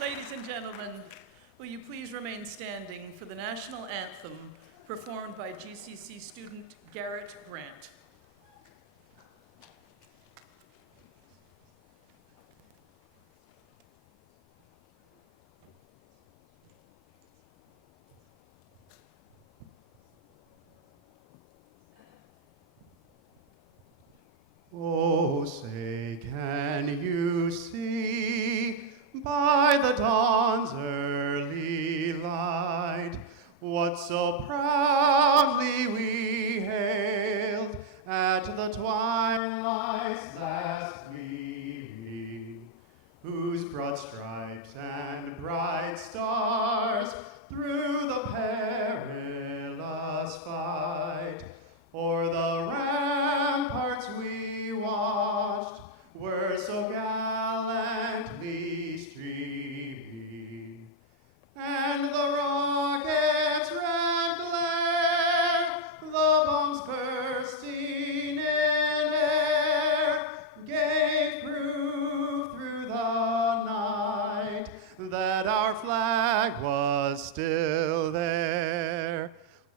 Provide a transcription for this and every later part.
Ladies and gentlemen, will you please remain standing for the national anthem performed by GCC student Garrett Grant. Oh, say, can you see by the dawn's early light what so proudly we hailed at the twilight's last gleaming, whose broad stripes and bright stars through the perilous fight o'er the ramparts we watched were so gallantly streaming, and the rockets' red glare, the bombs bursting in air, gave proof through the night that our flag was still there.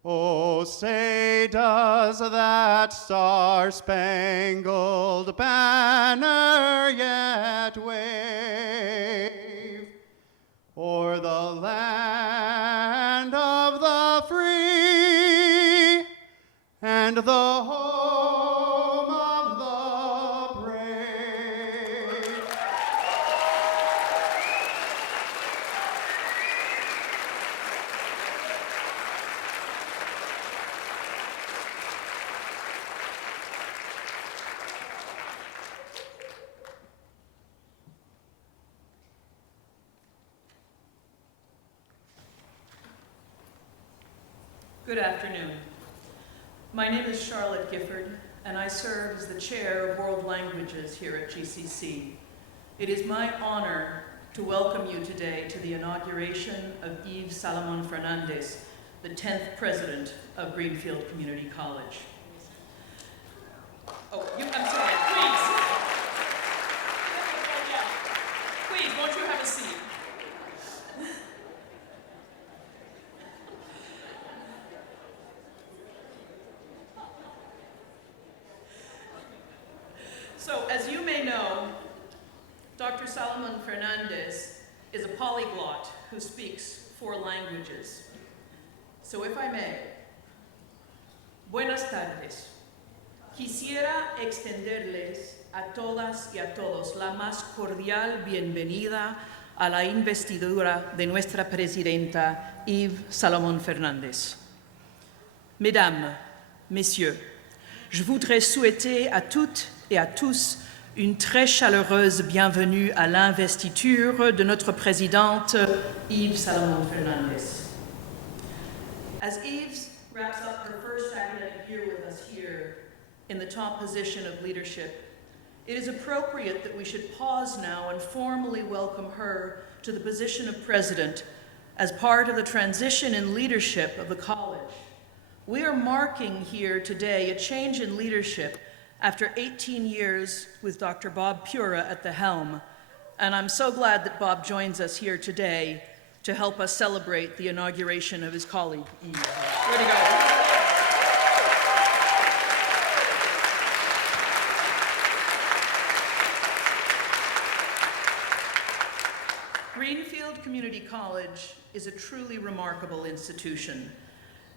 Oh, say, does that star-spangled banner yet wave o'er the land of the free and the home of the brave? Good afternoon. My name is Charlotte Gifford, and I serve as the chair of World Languages here at GCC. It is my honor to welcome you today to the inauguration of Yves Salomon Fernandez, the 10th president of Greenfield Community College. Oh, I'm sorry, please. Please, won't you have a seat? So, as you may know, Dr. Salomon Fernandez is a polyglot who speaks 4 languages. So, if I may, buenas tardes. Quisiera extenderles a todas y a todos la más cordial bienvenida a la investidura de nuestra presidenta Yves Salomon Fernandez. Mesdames, Messieurs, je voudrais souhaiter à toutes et à tous une très chaleureuse bienvenue à l'investiture de notre présidente Yves Salomon Fernandez. As Yves wraps up her first academic year with us here in the top position of leadership, it is appropriate that we should pause now and formally welcome her to the position of president as part of the transition in leadership of the college. We are marking here today a change in leadership after 18 years with Dr. Bob Pura at the helm, and I'm so glad that Bob joins us here today to help us celebrate the inauguration of his colleague, Yves. Way to go. Greenfield Community College is a truly remarkable institution.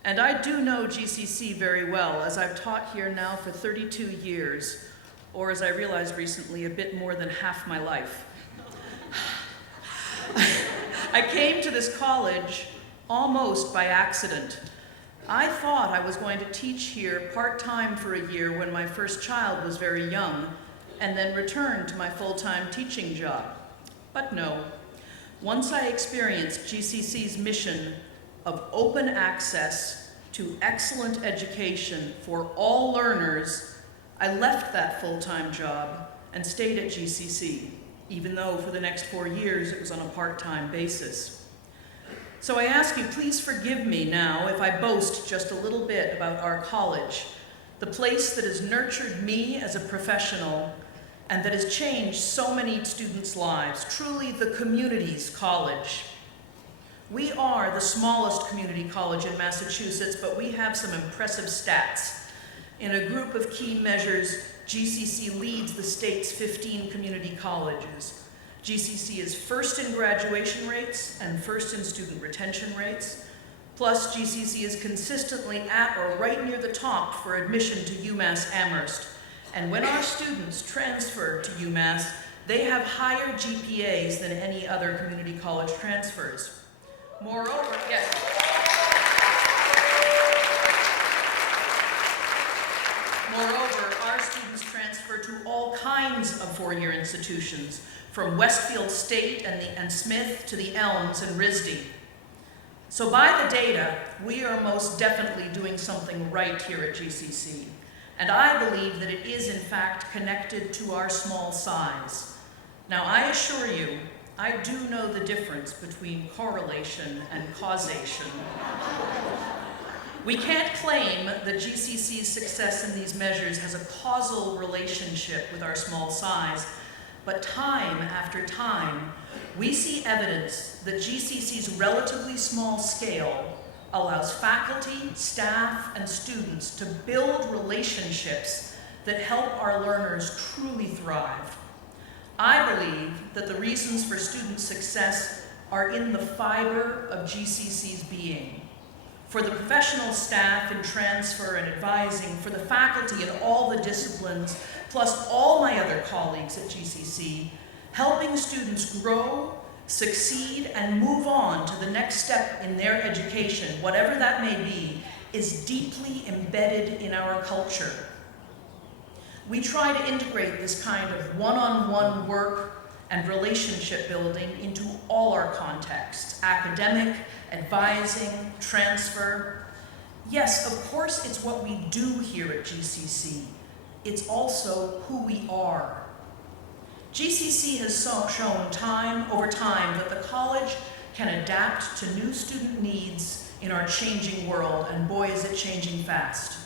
And I do know GCC very well, as I've taught here now for 32 years, or as I realized recently, a bit more than half my life. I came to this college almost by accident. I thought I was going to teach here part-time for a year when my first child was very young, and then return to my full-time teaching job. But no. Once I experienced GCC's mission of open access to excellent education for all learners, I left that full-time job and stayed at GCC, even though for the next 4 years it was on a part-time basis. So I ask you, please forgive me now if I boast just a little bit about our college, the place that has nurtured me as a professional and that has changed so many students' lives, truly the community's college. We are the smallest community college in Massachusetts, but we have some impressive stats. In a group of key measures, GCC leads the state's 15 community colleges. GCC is first in graduation rates and first in student retention rates. Plus, GCC is consistently at or right near the top for admission to UMass Amherst. And when our students transfer to UMass, they have higher GPAs than any other community college transfers. Moreover, yes. Moreover, our students transfer to all kinds of four-year institutions, from Westfield State and Smith to the Elms and RISD. So by the data, we are most definitely doing something right here at GCC. And I believe that it is in fact connected to our small size. Now I assure you, I do know the difference between correlation and causation. We can't claim that GCC's success in these measures has a causal relationship with our small size, but time after time, we see evidence that GCC's relatively small scale allows faculty, staff, and students to build relationships that help our learners truly thrive. I believe that the reasons for student success are in the fiber of GCC's being. For the professional staff in transfer and advising, for the faculty in all the disciplines, plus all my other colleagues at GCC, helping students grow, succeed, and move on to the next step in their education, whatever that may be, is deeply embedded in our culture. We try to integrate this kind of one-on-one work and relationship building into all our contexts, academic, advising, transfer. Yes, of course, it's what we do here at GCC. It's also who we are. GCC has shown time over time that the college can adapt to new student needs in our changing world, and boy, is it changing fast.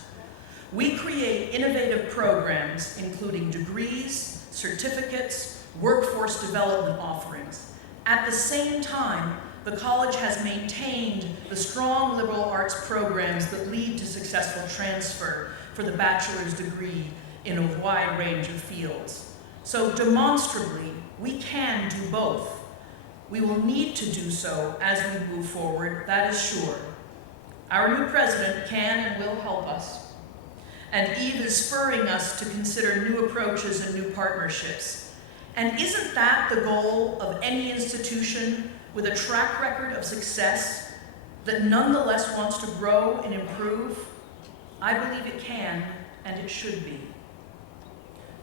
We create innovative programs, including degrees, certificates, workforce development offerings. At the same time, the college has maintained the strong liberal arts programs that lead to successful transfer for the bachelor's degree in a wide range of fields. So demonstrably, we can do both. We will need to do so as we move forward, that is sure. Our new president can and will help us. And Eve is spurring us to consider new approaches and new partnerships. And isn't that the goal of any institution with a track record of success that nonetheless wants to grow and improve? I believe it can and it should be.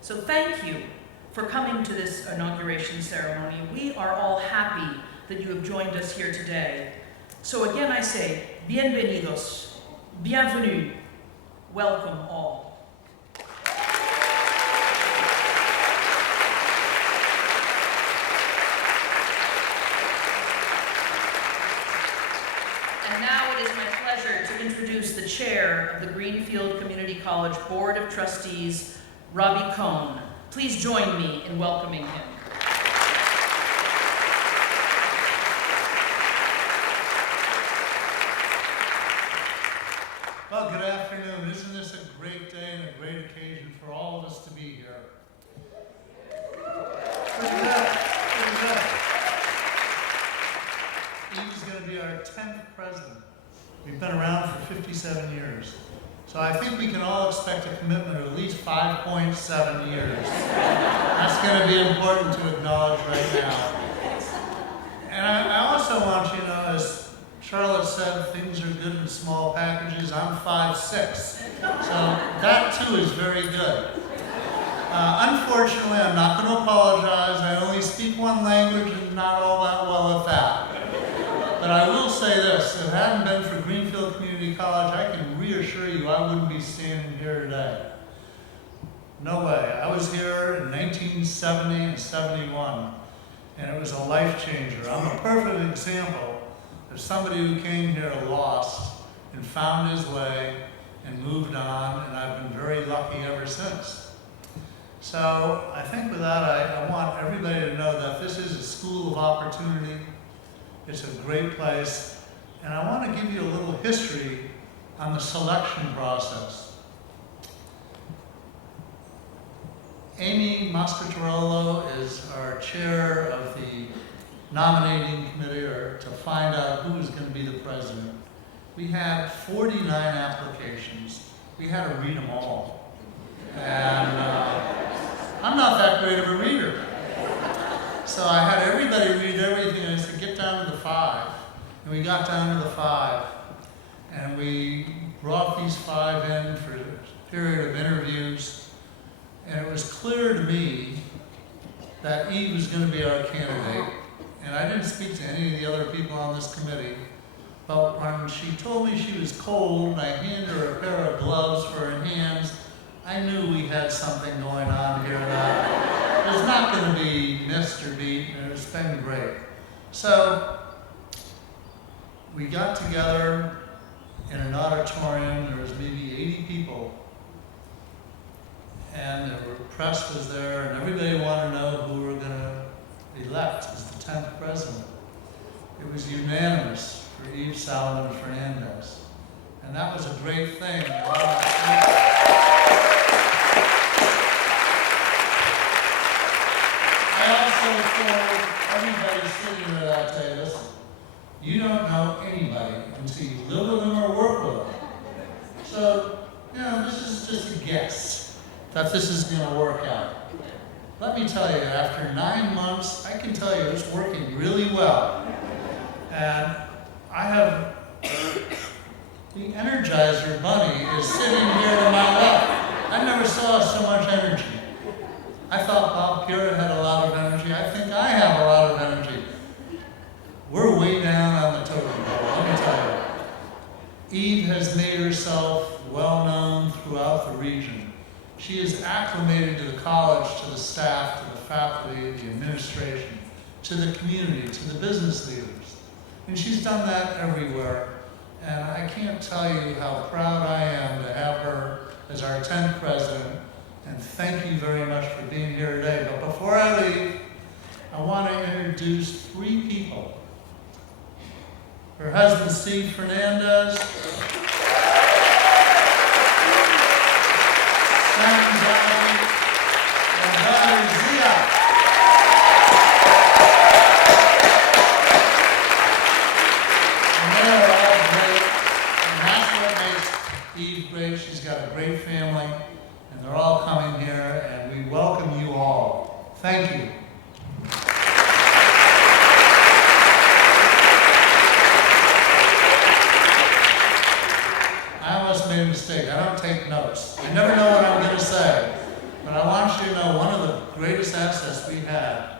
So thank you for coming to this inauguration ceremony. We are all happy that you have joined us here today. So again I say, bienvenidos, bienvenue, welcome all. And now it is my pleasure to introduce the chair of the Greenfield Community College Board of Trustees, Robbie Cohn. Please join me in welcoming him. Well, good afternoon. Isn't this a great day and a great occasion for all of us to be here? Look at that. Look at that. 10th president. We've been around for 57 years. So I think we can all expect a commitment of at least 5.7 years. That's going to be important to acknowledge right now. And I also want you to know, as Charlotte said, things are good in small packages. I'm 5'6", so that too is very good. Unfortunately, I'm not going to apologize. I only speak one language and not all that well at that. But I will say this, if it hadn't been for Greenfield Community College, I can reassure you I wouldn't be standing here today. No way. I was here in 1970 and 71, and it was a life changer. I'm a perfect example of somebody who came here lost and found his way and moved on, and I've been very lucky ever since. So I think with that, I want everybody to know that this is a school of opportunity. It's a great place. And I want to give you a little history on the selection process. Amy Mascatarolo is our chair of the nominating committee, or to find out who is going to be the president. We had 49 applications. We had to read them all. And I'm not that great of a reader. So I had everybody read everything, and I said, get down to the 5. And we got down to the 5. And we brought these 5 in for a period of interviews. And it was clear to me that Eve was going to be our candidate. And I didn't speak to any of the other people on this committee. But when she told me she was cold, and I handed her a pair of gloves for her hands, I knew we had something going on here that was not going to be missed or beat, and it's been great. So we got together in an auditorium. There was maybe 80 people, and the press was there, and everybody wanted to know who we were going to elect as the 10th president. It was unanimous for Eve Salomon Fernandez, and that was a great thing. I also told everybody sitting there that day, listen, you don't know anybody until you live with them or work with them. So, this is just a guess that this is going to work out. Let me tell you, after 9 months, I can tell you it's working really well. And I have, the Energizer Bunny is sitting here to my left. I never saw so much energy. I thought Bob Pura had a lot of energy. I think I have a lot of energy. We're way down on the totem pole, let me tell you. Eve has made herself well known throughout the region. She is acclimated to the college, to the staff, to the faculty, the administration, to the community, to the business leaders. And she's done that everywhere. And I can't tell you how proud I am to have her as our 10th president. And thank you very much for being here today. But before I leave, I want to introduce 3 people. Her husband, Steve Fernandez. Son, Johnny, and daughter, Zia. And they're all great. And that's what makes Eve great. She's got a great family. And they're all coming here, and we welcome you all. Thank you. I almost made a mistake. I don't take notes. I never know what I'm going to say. But I want you to know one of the greatest assets we had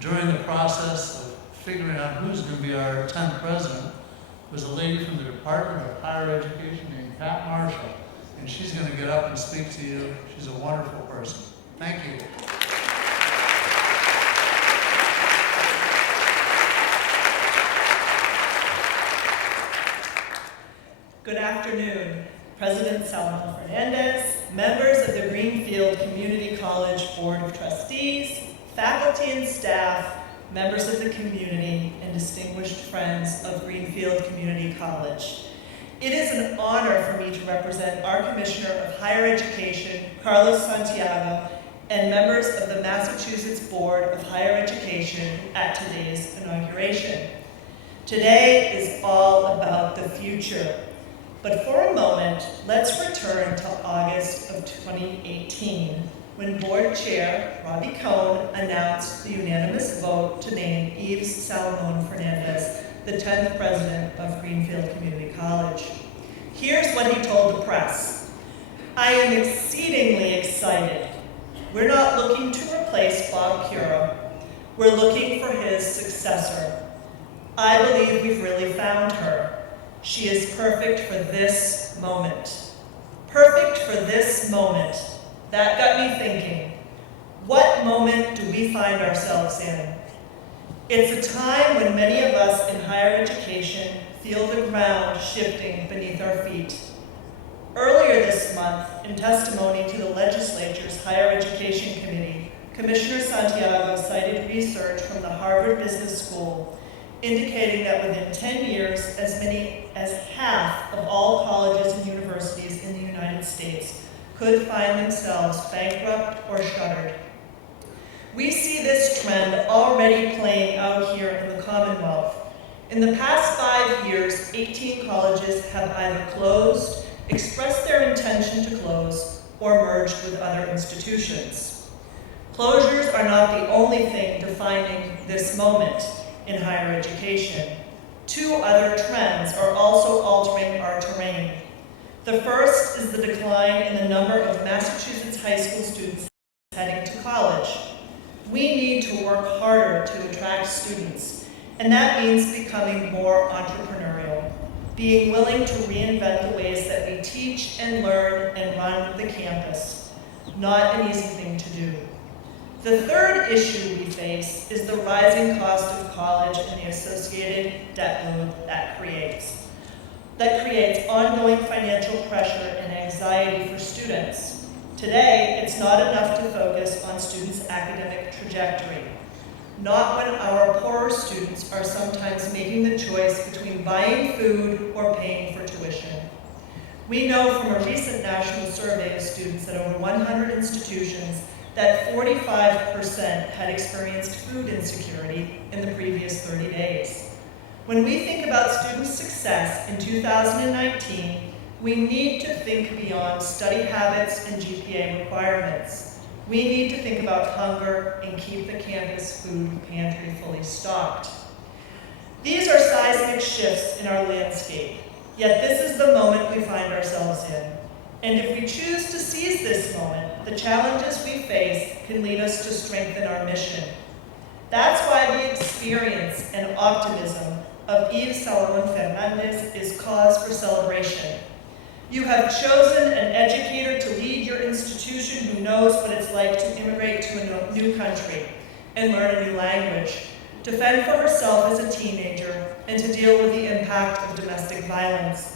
during the process of figuring out who's going to be our 10th president was a lady from the Department of Higher Education named Pat Marshall. And she's going to get up and speak to you. She's a wonderful person. Thank you. Good afternoon, President Salomon Fernandez, members of the Greenfield Community College Board of Trustees, faculty and staff, members of the community, and distinguished friends of Greenfield Community College. It is an honor for me to represent our Commissioner of Higher Education, Carlos Santiago, and members of the Massachusetts Board of Higher Education at today's inauguration. Today is all about the future. But for a moment, let's return to August of 2018, when Board Chair Robbie Cohn announced the unanimous vote to name Yves Salomon Fernandez the 10th president of Greenfield Community College. Here's what he told the press. I am exceedingly excited. We're not looking to replace Bob Pura. We're looking for his successor. I believe we've really found her. She is perfect for this moment. Perfect for this moment. That got me thinking, what moment do we find ourselves in? It's a time when many of us in higher education feel the ground shifting beneath our feet. Earlier this month, in testimony to the legislature's Higher Education Committee, Commissioner Santiago cited research from the Harvard Business School indicating that within 10 years, as many as half of all colleges and universities in the United States could find themselves bankrupt or shuttered. We see this trend already playing out here in the Commonwealth. In the past 5 years, 18 colleges have either closed, expressed their intention to close, or merged with other institutions. Closures are not the only thing defining this moment in higher education. Two other trends are also altering our terrain. The first is the decline in the number of Massachusetts high school students heading to college. We need to work harder to attract students, and that means becoming more entrepreneurial, being willing to reinvent the ways that we teach and learn and run the campus. Not an easy thing to do. The third issue we face is the rising cost of college and the associated debt load that creates. That creates ongoing financial pressure and anxiety for students. Today, it's not enough to focus on students' academic trajectory. Not when our poorer students are sometimes making the choice between buying food or paying for tuition. We know from a recent national survey of students at over 100 institutions that 45% had experienced food insecurity in the previous 30 days. When we think about student success in 2019, we need to think beyond study habits and GPA requirements. We need to think about hunger and keep the campus food pantry fully stocked. These are seismic shifts in our landscape, yet this is the moment we find ourselves in. And if we choose to seize this moment, the challenges we face can lead us to strengthen our mission. That's why the experience and optimism of Yves Salomon Fernandez is cause for celebration. You have chosen an educator to lead your institution who knows what it's like to immigrate to a new country and learn a new language, to fend for herself as a teenager, and to deal with the impact of domestic violence.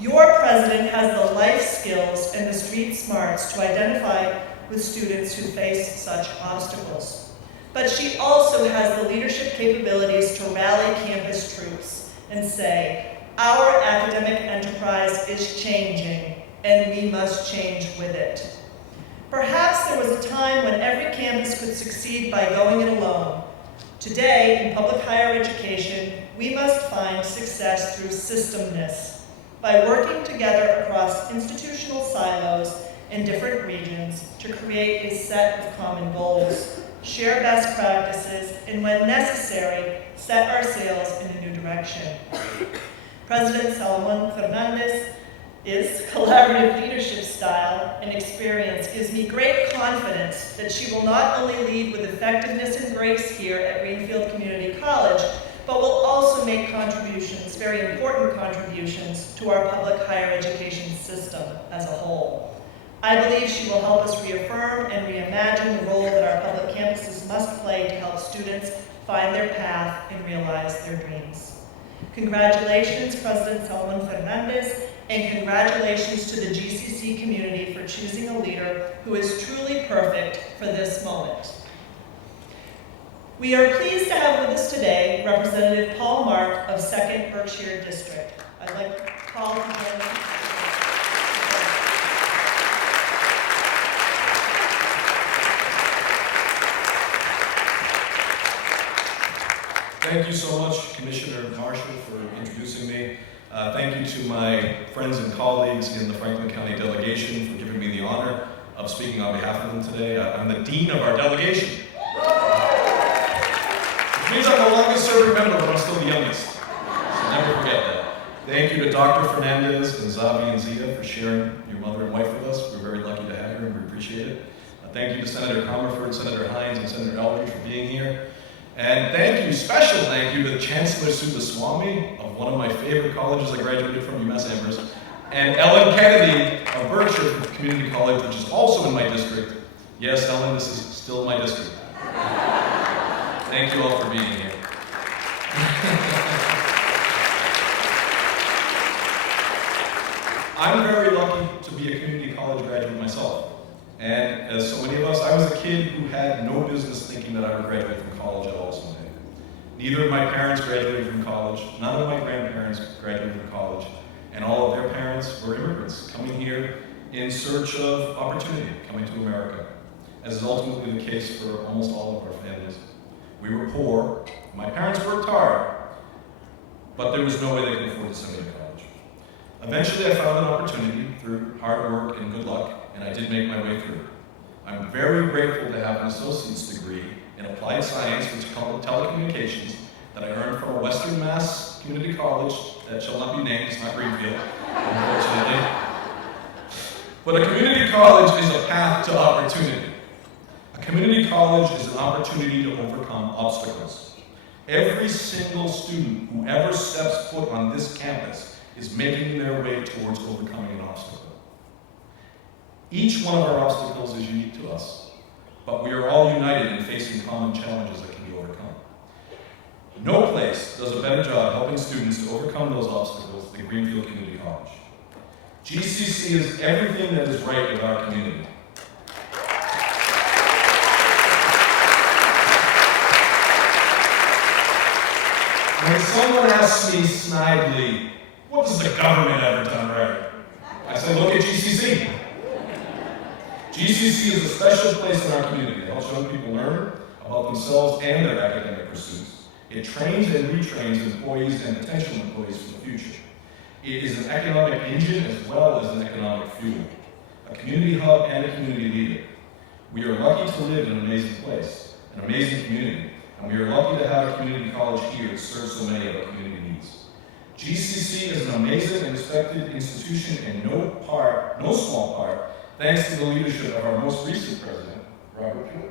Your president has the life skills and the street smarts to identify with students who face such obstacles. But she also has the leadership capabilities to rally campus troops and say, our academic enterprise is changing, and we must change with it. Perhaps there was a time when every campus could succeed by going it alone. Today, in public higher education, we must find success through systemness, by working together across institutional silos in different regions to create a set of common goals, share best practices, and when necessary, set our sails in a new direction. President Salomon Fernandez's collaborative leadership style and experience gives me great confidence that she will not only lead with effectiveness and grace here at Greenfield Community College, but will also make contributions, very important contributions, to our public higher education system as a whole. I believe she will help us reaffirm and reimagine the role that our public campuses must play to help students find their path and realize their dreams. Congratulations, President Salomon Fernandez, and congratulations to the GCC community for choosing a leader who is truly perfect for this moment. We are pleased to have with us today Representative Paul Mark of 2nd Berkshire District. I'd like Paul to join me. Thank you so much, Commissioner Marshall, for introducing me. Thank you to my friends and colleagues in the Franklin County delegation for giving me the honor of speaking on behalf of them today. I'm the dean of our delegation, which means I'm the longest serving member, but I'm still the youngest. So never forget that. Thank you to Dr. Fernandez and Zavi and Zia for sharing your mother and wife with us. We're very lucky to have her and we appreciate it. Thank you to Senator Comerford, Senator Hines, and Senator Eldridge for being here. And thank you, special thank you to Chancellor Subaswamy of one of my favorite colleges I graduated from, UMass Amherst, and Ellen Kennedy of Berkshire Community College, which is also in my district. Yes, Ellen, this is still my district. Thank you all for being here. I'm very lucky to be a community college graduate myself. And as so many of us, I was a kid who had no business thinking that I would graduate from college at all someday. Neither of my parents graduated from college, none of my grandparents graduated from college, and all of their parents were immigrants coming here in search of opportunity, coming to America, as is ultimately the case for almost all of our families. We were poor, my parents worked hard, but there was no way they could afford to send me to college. Eventually I found an opportunity through hard work and good luck, and I did make my way through. I'm very grateful to have an associate's degree in applied science, which is called telecommunications, that I earned from a Western Mass Community College that shall not be named, it's not Greenfield, unfortunately. But a community college is a path to opportunity. A community college is an opportunity to overcome obstacles. Every single student who ever steps foot on this campus is making their way towards overcoming an obstacle. Each one of our obstacles is unique to us, but we are all united in facing common challenges that can be overcome. No place does a better job helping students to overcome those obstacles than Greenfield Community College. GCC is everything that is right with our community. When someone asks me snidely, what has the government ever done right? I say, look at GCC. GCC is a special place in our community that helps young people learn about themselves and their academic pursuits. It trains and retrains employees and potential employees for the future. It is an economic engine as well as an economic fuel, a community hub and a community leader. We are lucky to live in an amazing place, an amazing community, and we are lucky to have a community college here that serves so many of our community needs. GCC is an amazing and respected institution in no small part, thanks to the leadership of our most recent president, Robert Pule.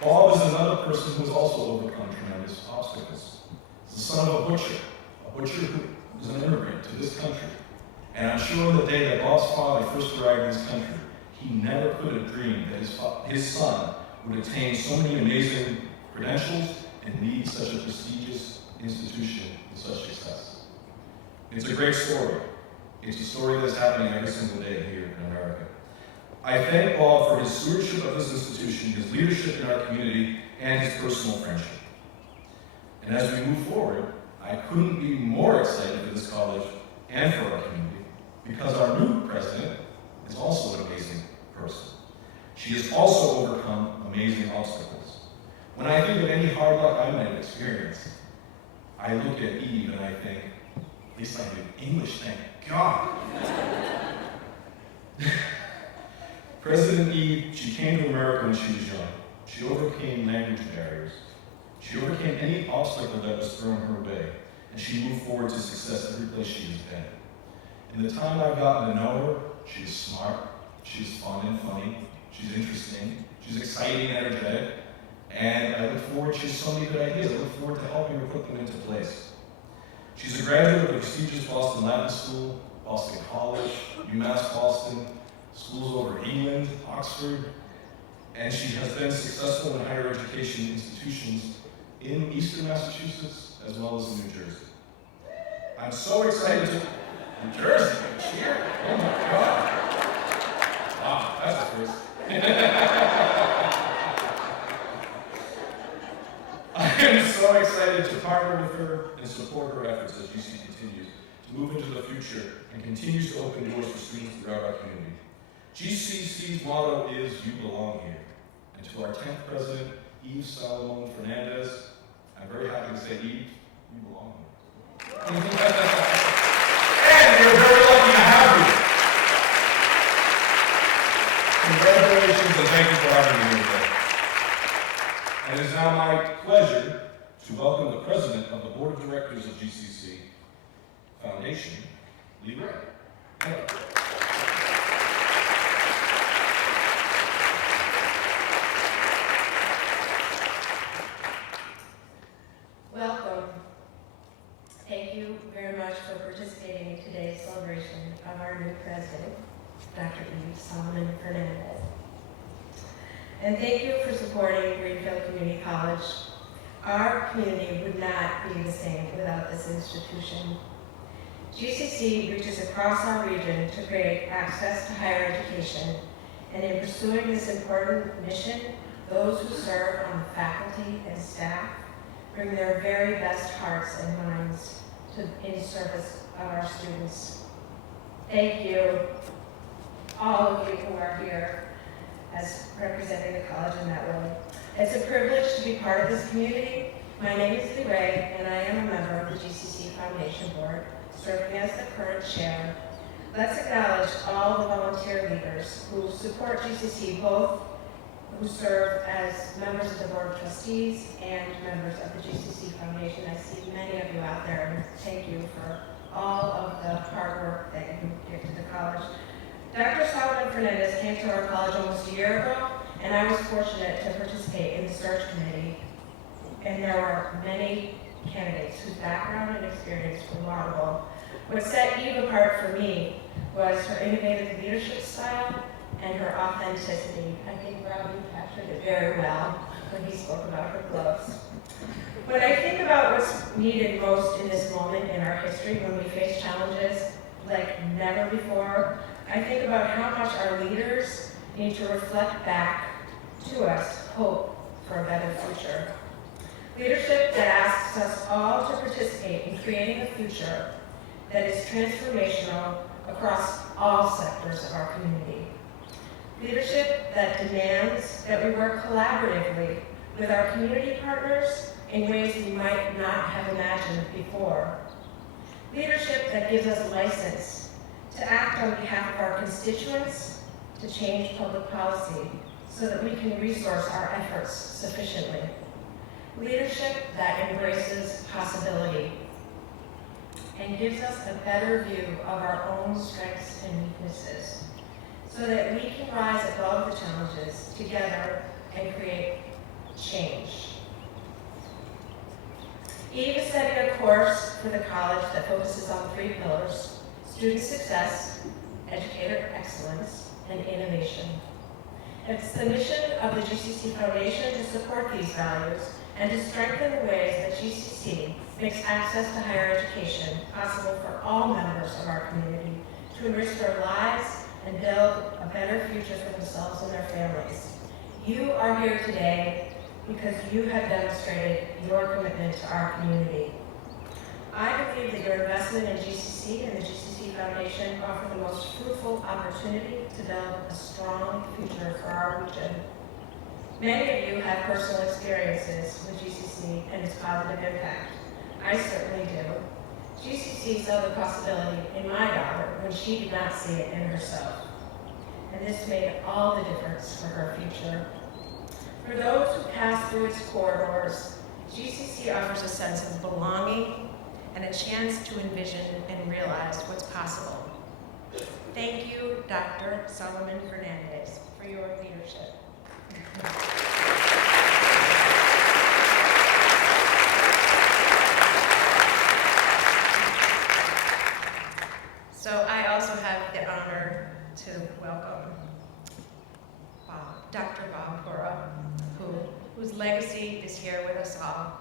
Bob is another person who has also overcome tremendous obstacles. He's the son of a butcher who is an immigrant to this country. And I'm sure the day that Bob's father first arrived in this country, he never could have dreamed that his son would attain so many amazing credentials and lead such a prestigious institution with such success. It's a great story. It's a story that's happening every single day here in America. I thank Bob for his stewardship of this institution, his leadership in our community, and his personal friendship. And as we move forward, I couldn't be more excited for this college and for our community, because our new president is also an amazing person. She has also overcome amazing obstacles. When I think of any hard luck I might have experienced, I look at Eve and I think, at least I do English, thank God. President Eve, she came to America when she was young. She overcame language barriers. She overcame any obstacle that was thrown her way, and she moved forward to success every place she has been. In the time I've gotten to know her, she's smart, she's fun and funny, she's interesting, she's exciting and energetic, and I look forward, she has so many good ideas, I look forward to helping her put them into place. She's a graduate of the prestigious Boston Latin School, Boston College, UMass Boston, schools over England, Oxford, and she has been successful in higher education institutions in Eastern Massachusetts as well as in New Jersey. I'm so excited to... New Jersey, cheer! Oh my God! Wow, that's a first. I am so excited to partner with her and support her efforts as UC continues to move into the future and continues to open doors for students throughout our community. GCC's motto is "You belong here." And to our 10th president, Yves Salomon Fernandez, I'm very happy to say, Yves, you belong here. And we're very lucky to have you. Congratulations and thank you for having me here today. And it is now my pleasure to welcome the president of the Board of Directors of GCC Foundation, Lee Ray. Thank you. Welcome. Thank you very much for participating in today's celebration of our new president, Dr. Yves Salomon Fernandez. And thank you for supporting Greenfield Community College. Our community would not be the same without this institution. GCC reaches across our region to create access to higher education, and in pursuing this important mission, those who serve on the faculty and staff bring their very best hearts and minds in service of our students. Thank you, all of you who are here as representing the college in that way. It's a privilege to be part of this community. My name is Lee Ray, and I am a member of the GCC Foundation Board, serving as the current chair. Let's acknowledge all the volunteer leaders who support GCC, both who serve as members of the Board of Trustees and members of the GCC Foundation. I see many of you out there, and thank you for all of the hard work that you give to the college. Dr. Salomon Fernandez came to our college almost a year ago, and I was fortunate to participate in the search committee. And there were many candidates whose background and experience were laudable. What set Eve apart for me was her innovative leadership style and her authenticity. I think Robbie captured it very well when he spoke about her gloves. When I think about what's needed most in this moment in our history, when we face challenges like never before, I think about how much our leaders need to reflect back to us hope for a better future. Leadership that asks us all to participate in creating a future that is transformational across all sectors of our community. Leadership that demands that we work collaboratively with our community partners in ways we might not have imagined before. Leadership that gives us license to act on behalf of our constituents to change public policy so that we can resource our efforts sufficiently. Leadership that embraces possibility and gives us a better view of our own strengths and weaknesses so that we can rise above the challenges together and create change. Eve is setting a course for the college that focuses on 3 pillars: student success, educator excellence, and innovation. It's the mission of the GCC Foundation to support these values and to strengthen the ways that GCC makes access to higher education possible for all members of our community to enrich their lives and build a better future for themselves and their families. You are here today because you have demonstrated your commitment to our community. I believe that your investment in GCC and the GCC Foundation offer the most fruitful opportunity to build a strong future for our region. Many of you have personal experiences with GCC and its positive impact. I certainly do. GCC saw the possibility in my daughter when she did not see it in herself. And this made all the difference for her future. For those who pass through its corridors, GCC offers a sense of belonging and a chance to envision and realize what's possible. Thank you, Dr. Salomon Fernandez, for your leadership. So I also have the honor to welcome Dr. Bob Pura, whose legacy is here with us all.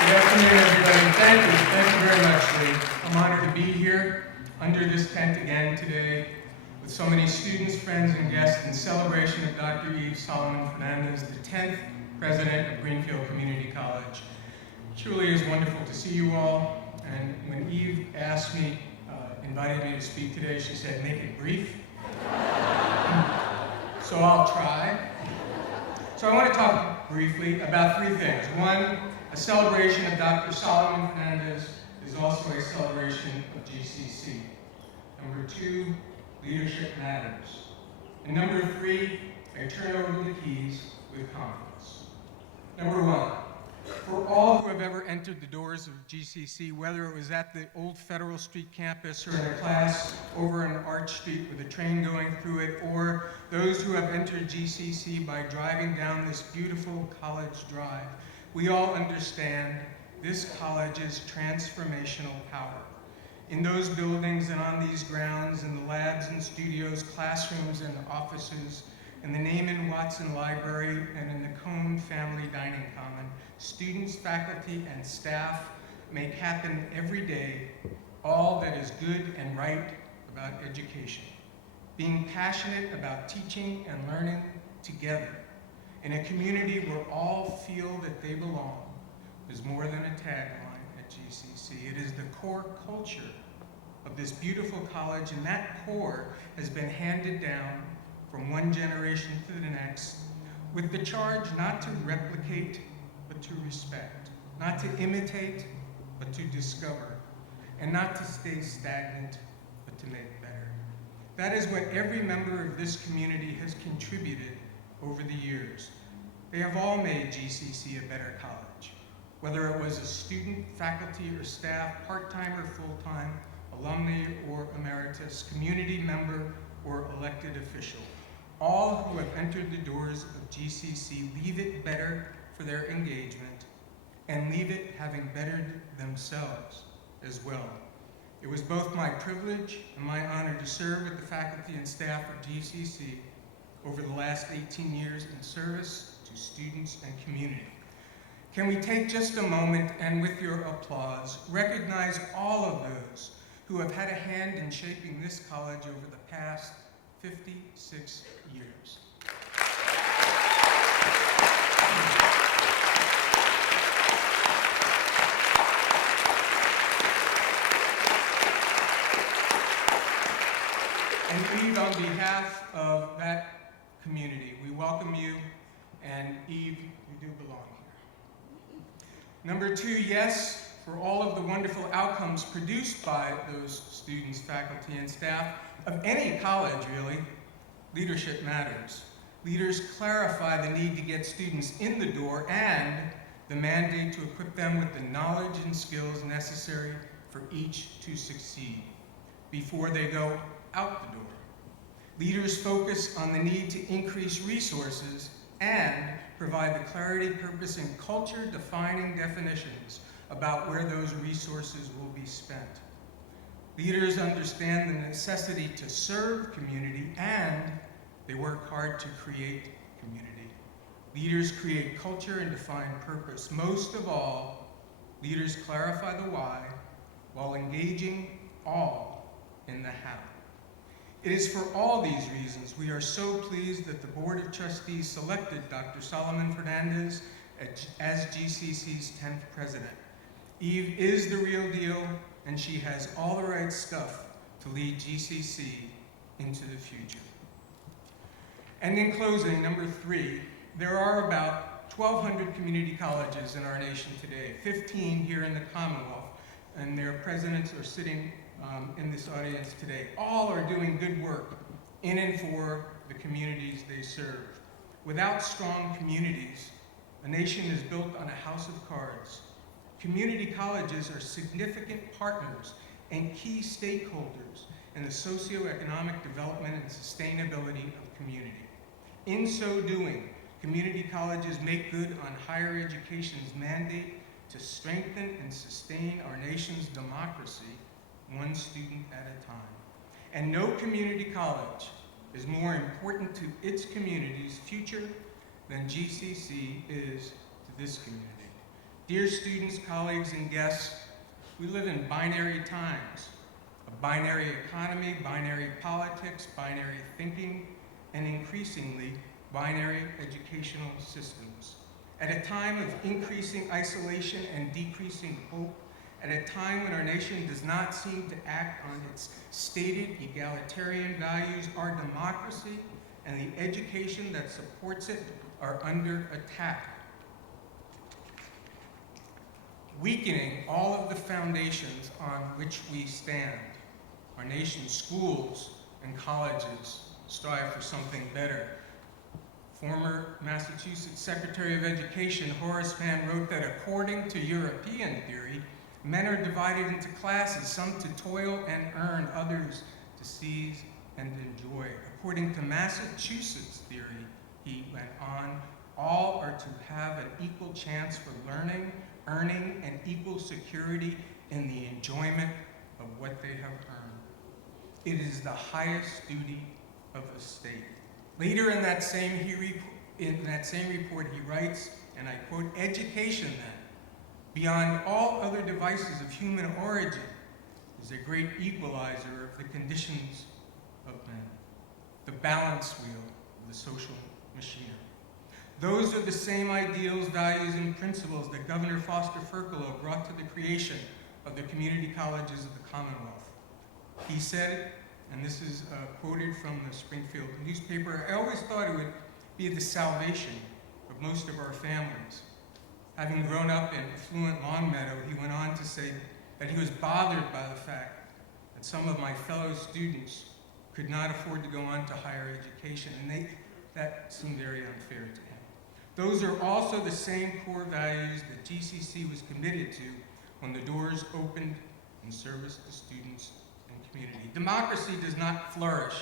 Good afternoon, everybody. Thank you. Thank you very much, Lee. I'm honored to be here under this tent again today with so many students, friends, and guests in celebration of Dr. Yves Salomon Fernandez, the 10th president of Greenfield Community College. truly is wonderful to see you all. And when Eve asked me, invited me to speak today, she said, make it brief. So I'll try. So I want to talk briefly about three things. One, a celebration of Dr. Solomon Fernandez is also a celebration of GCC. Number two, leadership matters. And number three, I turn over the keys with confidence. Number one, for all who have ever entered the doors of GCC, whether it was at the old Federal Street campus or in a class over on Arch Street with a train going through it, or those who have entered GCC by driving down this beautiful college drive, we all understand this college's transformational power. In those buildings and on these grounds, in the labs and studios, classrooms and offices, in the Naaman Watson Library, and in the Cohn Family Dining Common, students, faculty, and staff make happen every day all that is good and right about education. Being passionate about teaching and learning together in a community where all feel that they belong is more than a tagline at GCC. It is the core culture of this beautiful college, and that core has been handed down from one generation to the next, with the charge not to replicate, but to respect, not to imitate, but to discover, and not to stay stagnant, but to make better. That is what every member of this community has contributed over the years. They have all made GCC a better college, whether it was a student, faculty, or staff, part-time or full-time, alumni or emeritus, community member or elected official. All who have entered the doors of GCC leave it better for their engagement and leave it having bettered themselves as well. It was both my privilege and my honor to serve with the faculty and staff of GCC over the last 18 years in service to students and community. Can we take just a moment and with your applause, recognize all of those who have had a hand in shaping this college over the past 56 years. And Eve, on behalf of that community, we welcome you, and Eve, you do belong here. Number two, yes, for all of the wonderful outcomes produced by those students, faculty, and staff of any college, really, leadership matters. Leaders clarify the need to get students in the door and the mandate to equip them with the knowledge and skills necessary for each to succeed before they go out the door. Leaders focus on the need to increase resources and provide the clarity, purpose, and culture-defining definitions about where those resources will be spent. Leaders understand the necessity to serve community, and they work hard to create community. Leaders create culture and define purpose. Most of all, leaders clarify the why while engaging all in the how. It is for all these reasons we are so pleased that the Board of Trustees selected Dr. Solomon Fernandez as GCC's 10th president. Eve is the real deal, and she has all the right stuff to lead GCC into the future. And in closing, number three, there are about 1,200 community colleges in our nation today, 15 here in the Commonwealth, and their presidents are sitting in this audience today. All are doing good work in and for the communities they serve. Without strong communities, a nation is built on a house of cards. Community colleges are significant partners and key stakeholders in the socioeconomic development and sustainability of community. In so doing, community colleges make good on higher education's mandate to strengthen and sustain our nation's democracy one student at a time. And no community college is more important to its community's future than GCC is to this community. Dear students, colleagues, and guests, we live in binary times, a binary economy, binary politics, binary thinking, and increasingly, binary educational systems. At a time of increasing isolation and decreasing hope, at a time when our nation does not seem to act on its stated egalitarian values, our democracy and the education that supports it are under attack, weakening all of the foundations on which we stand. Our nation's schools and colleges strive for something better. Former Massachusetts Secretary of Education Horace Mann wrote that according to European theory, men are divided into classes, some to toil and earn, others to seize and enjoy. According to Massachusetts theory, he went on, all are to have an equal chance for learning, earning, and equal security in the enjoyment of what they have earned. It is the highest duty of a state. Later in that same report, he writes, and I quote, "Education, then, beyond all other devices of human origin, is a great equalizer of the conditions of men, the balance wheel of the social machinery." Those are the same ideals, values, and principles that Governor Foster Furcolo brought to the creation of the community colleges of the Commonwealth. He said, and this is quoted from the Springfield newspaper, "I always thought it would be the salvation of most of our families." Having grown up in affluent Longmeadow, he went on to say that he was bothered by the fact that some of my fellow students could not afford to go on to higher education, and that seemed very unfair to him. Those are also the same core values that GCC was committed to when the doors opened in service to students and community. Democracy does not flourish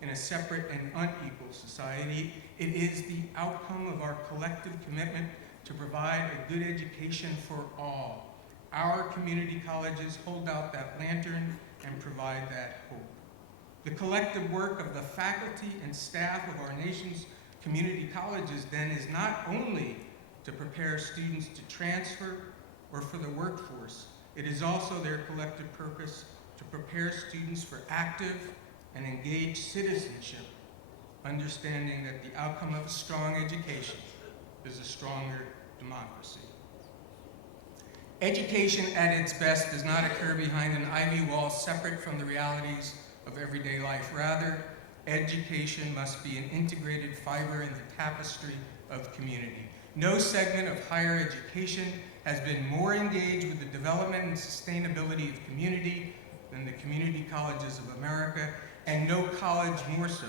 in a separate and unequal society. It is the outcome of our collective commitment to provide a good education for all. Our community colleges hold out that lantern and provide that hope. The collective work of the faculty and staff of our nation's community colleges, then, is not only to prepare students to transfer or for the workforce, it is also their collective purpose to prepare students for active and engaged citizenship, understanding that the outcome of a strong education is a stronger democracy. Education at its best does not occur behind an ivy wall separate from the realities of everyday life. Rather, education must be an integrated fiber in the tapestry of community. No segment of higher education has been more engaged with the development and sustainability of community than the community colleges of America, and no college more so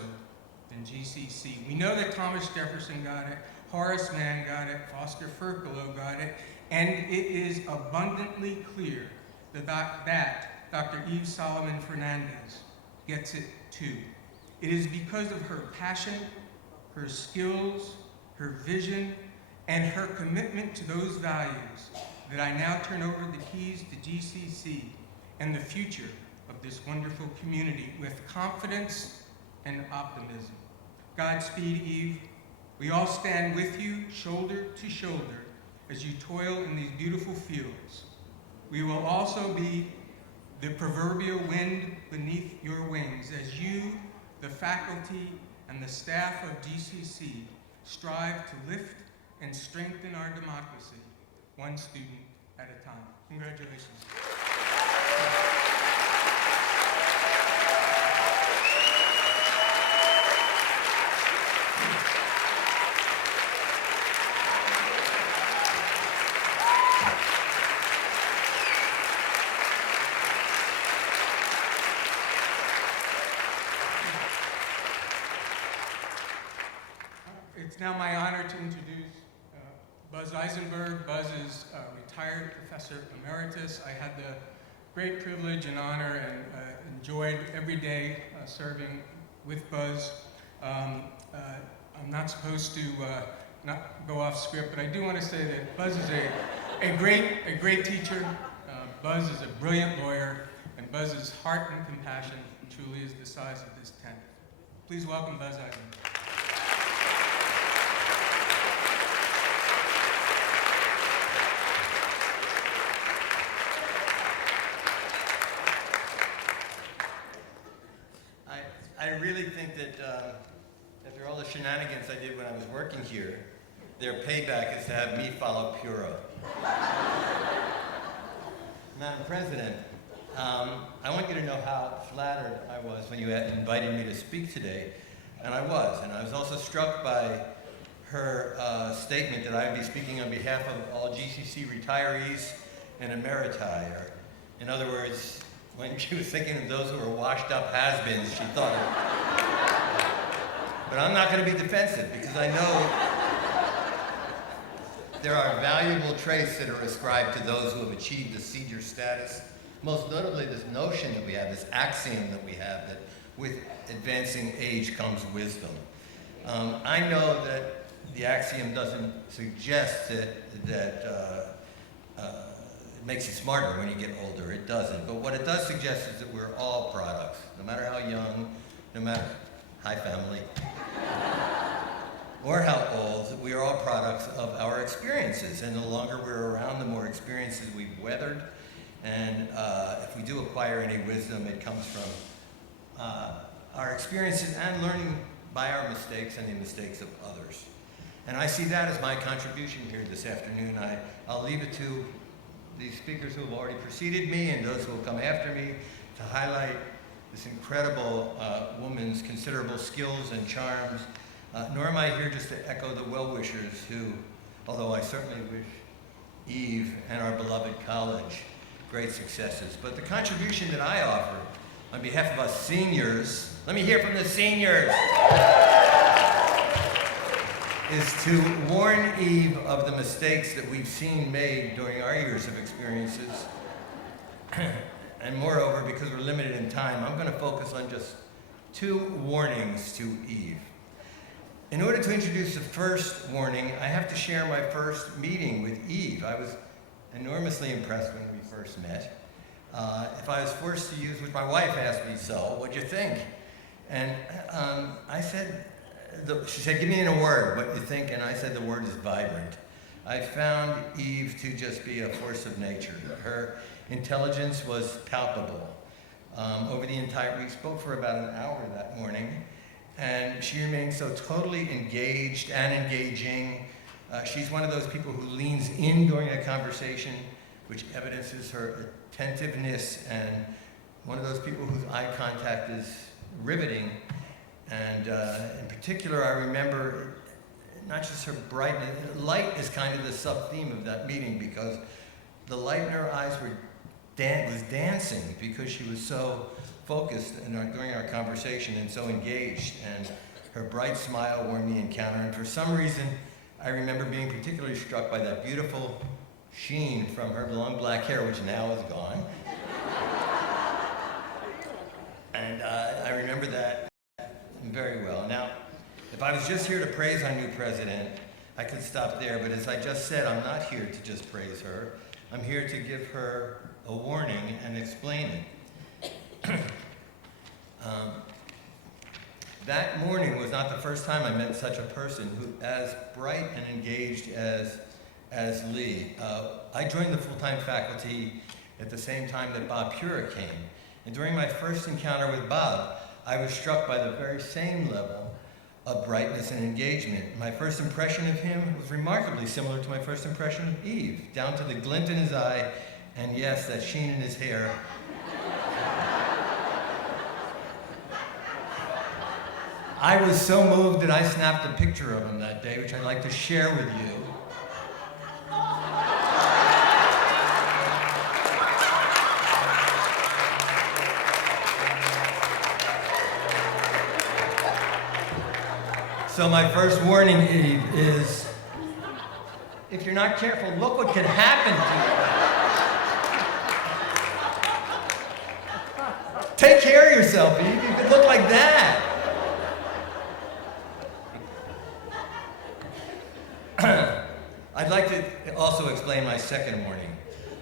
than GCC. We know that Thomas Jefferson got it, Horace Mann got it, Foster Furcolo got it, and it is abundantly clear that Dr. Eve Solomon Fernandez gets it too. It is because of her passion, her skills, her vision, and her commitment to those values that I now turn over the keys to GCC and the future of this wonderful community with confidence and optimism. Godspeed, Eve. We all stand with you, shoulder to shoulder, as you toil in these beautiful fields. We will also be the proverbial wind beneath your wings as you, the faculty, and the staff of GCC strive to lift and strengthen our democracy, one student at a time. Congratulations. It's now my honor to introduce Buzz Eisenberg. Buzz is a retired professor emeritus. I had the great privilege and honor and enjoyed every day serving with Buzz. I'm not supposed to not go off script, but I do want to say that Buzz is a great teacher. Buzz is a brilliant lawyer, and Buzz's heart and compassion truly is the size of this tent. Please welcome Buzz Eisenberg. I really think that after all the shenanigans I did when I was working here, their payback is to have me follow Puro. Madam President, I want you to know how flattered I was when you had invited me to speak today, and I was. And I was also struck by her statement that I would be speaking on behalf of all GCC retirees and emeriti. Or, in other words, when she was thinking of those who were washed up has-beens, she thought of. But I'm not going to be defensive because I know there are valuable traits that are ascribed to those who have achieved the senior status. Most notably, this notion that we have, this axiom that we have, that with advancing age comes wisdom. I know that the axiom doesn't suggest that it makes you smarter when you get older. It doesn't. But what it does suggest is that we're all products, no matter how young, no matter, hi family, or how old, we are all products of our experiences. And the longer we're around, the more experiences we've weathered. And if we do acquire any wisdom, it comes from our experiences and learning by our mistakes and the mistakes of others. And I see that as my contribution here this afternoon. I'll leave it to the speakers who have already preceded me and those who will come after me to highlight this incredible woman's considerable skills and charms. Nor am I here just to echo the well-wishers who, although I certainly wish Eve and our beloved college great successes. But the contribution that I offer on behalf of us seniors, let me hear from the seniors, is to warn Eve of the mistakes that we've seen made during our years of experiences. And moreover, because we're limited in time, I'm going to focus on just 2 warnings to Eve. In order to introduce the first warning, I have to share my first meeting with Eve. I was enormously impressed when we first met. If I was forced to use, which my wife asked me, so, what'd you think? And I said, she said, give me in a word what you think, and I said the word is vibrant. I found Eve to just be a force of nature. Her intelligence was palpable. Over the entire, we spoke for about an hour that morning, and she remained so totally engaged and engaging. She's one of those people who leans in during a conversation, which evidences her attentiveness, and one of those people whose eye contact is riveting. And in particular, I remember not just her brightness, light is kind of the sub-theme of that meeting, because the light in her eyes was dancing because she was so focused during our conversation and so engaged. And her bright smile warmed the encounter. And for some reason, I remember being particularly struck by that beautiful sheen from her long black hair, which now is gone. And I remember that very well. Now, if I was just here to praise our new president, I could stop there, but as I just said, I'm not here to just praise her. I'm here to give her a warning and explain it. That morning was not the first time I met such a person who, as bright and engaged as Lee. I joined the full-time faculty at the same time that Bob Pura came. And during my first encounter with Bob, I was struck by the very same level of brightness and engagement. My first impression of him was remarkably similar to my first impression of Eve, down to the glint in his eye, and yes, that sheen in his hair. I was so moved that I snapped a picture of him that day, which I'd like to share with you. So my first warning, Eve, is if you're not careful, look what can happen to you. Take care of yourself, Eve. You could look like that. I'd like to also explain my second warning,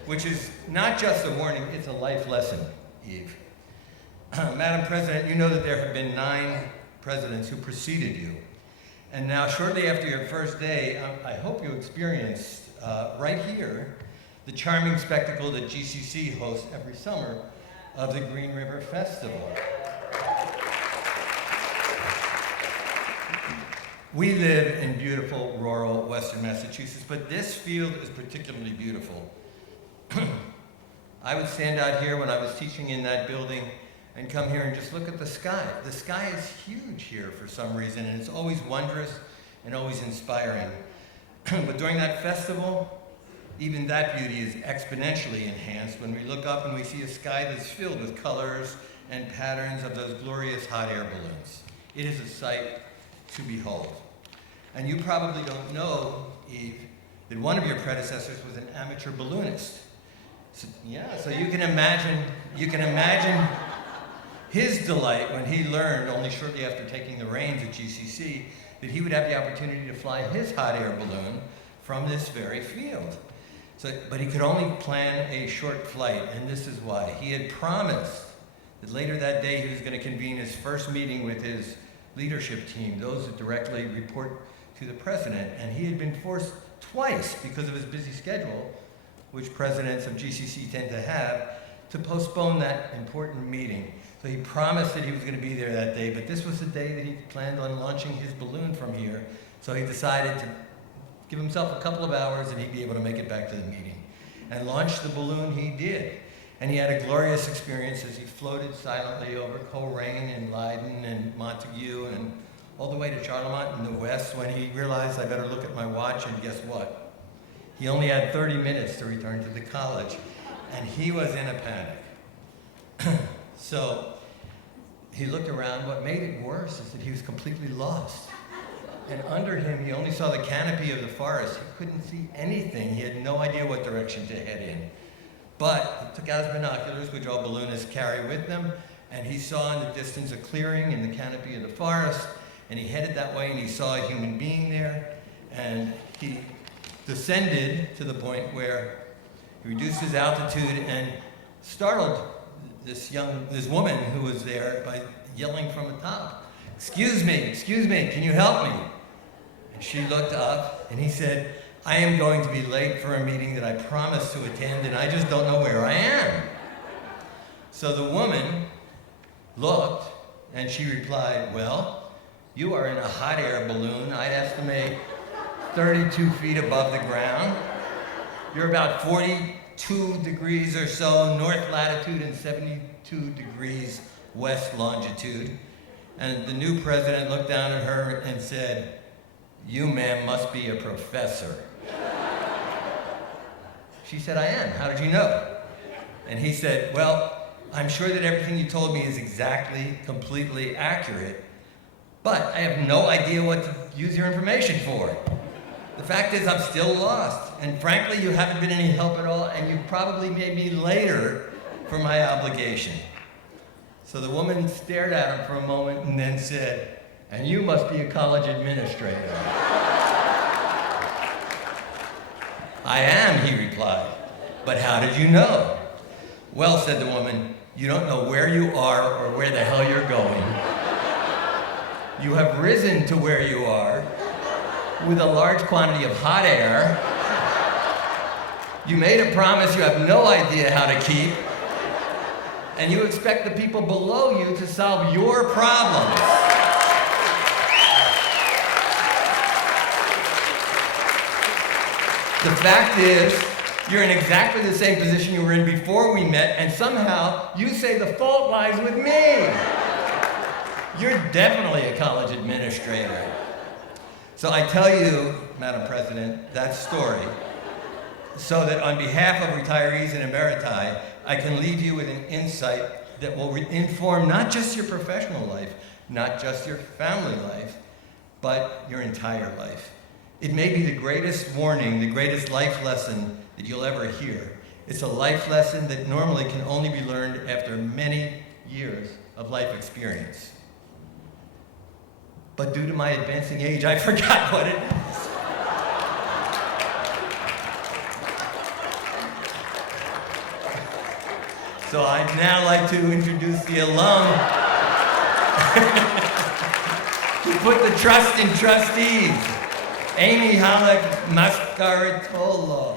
which is not just a warning, it's a life lesson, Eve. Madam President, you know that there have been 9 presidents who preceded you. And now, shortly after your first day, I hope you experienced right here the charming spectacle that GCC hosts every summer of the Green River Festival. We live in beautiful rural western Massachusetts, but this field is particularly beautiful. I would stand out here when I was teaching in that building and come here and just look at the sky. The sky is huge here for some reason, and it's always wondrous and always inspiring. But during that festival, even that beauty is exponentially enhanced when we look up and we see a sky that's filled with colors and patterns of those glorious hot air balloons. It is a sight to behold. And you probably don't know, Eve, that one of your predecessors was an amateur balloonist. So you can imagine his delight when he learned, only shortly after taking the reins at GCC, that he would have the opportunity to fly his hot air balloon from this very field. But he could only plan a short flight, and this is why. He had promised that later that day he was going to convene his first meeting with his leadership team, those that directly report to the president, and he had been forced twice, because of his busy schedule, which presidents of GCC tend to have, to postpone that important meeting. So he promised that he was going to be there that day, but this was the day that he planned on launching his balloon from here. So he decided to give himself a couple of hours and he'd be able to make it back to the meeting. And launch the balloon he did. And he had a glorious experience as he floated silently over Coleraine and Leiden and Montague and all the way to Charlemont in the west, when he realized, I better look at my watch, and guess what? He only had 30 minutes to return to the college, and he was in a panic. So he looked around. What made it worse is that he was completely lost. And under him, he only saw the canopy of the forest. He couldn't see anything. He had no idea what direction to head in. But he took out his binoculars, which all balloonists carry with them, and he saw in the distance a clearing in the canopy of the forest, and he headed that way, and he saw a human being there, and he descended to the point where he reduced his altitude and startled this woman who was there by yelling from the top, excuse me, can you help me? And she looked up, and he said, I am going to be late for a meeting that I promised to attend, and I just don't know where I am. So the woman looked, and she replied, well, you are in a hot air balloon, I'd estimate 32 feet above the ground. You're about 42 degrees or so north latitude and 72 degrees west longitude. And the new president looked down at her and said, you, ma'am, must be a professor. She said, I am. How did you know? And he said, well, I'm sure that everything you told me is exactly, completely accurate, but I have no idea what to use your information for. The fact is, I'm still lost, and frankly, you haven't been any help at all, and you probably made me later for my obligation. So the woman stared at him for a moment and then said, and you must be a college administrator. I am, he replied. But how did you know? Well, said the woman, you don't know where you are or where the hell you're going. You have risen to where you are with a large quantity of hot air. You made a promise you have no idea how to keep, and you expect the people below you to solve your problems. The fact is, you're in exactly the same position you were in before we met, and somehow you say the fault lies with me. You're definitely a college administrator. So I tell you, Madam President, that story so that on behalf of retirees and emeriti, I can leave you with an insight that will inform not just your professional life, not just your family life, but your entire life. It may be the greatest warning, the greatest life lesson that you'll ever hear. It's a life lesson that normally can only be learned after many years of life experience. But due to my advancing age, I forgot what it is. So I'd now like to introduce the alum who put the trust in trustees, Amy Halleck Mascaritolo.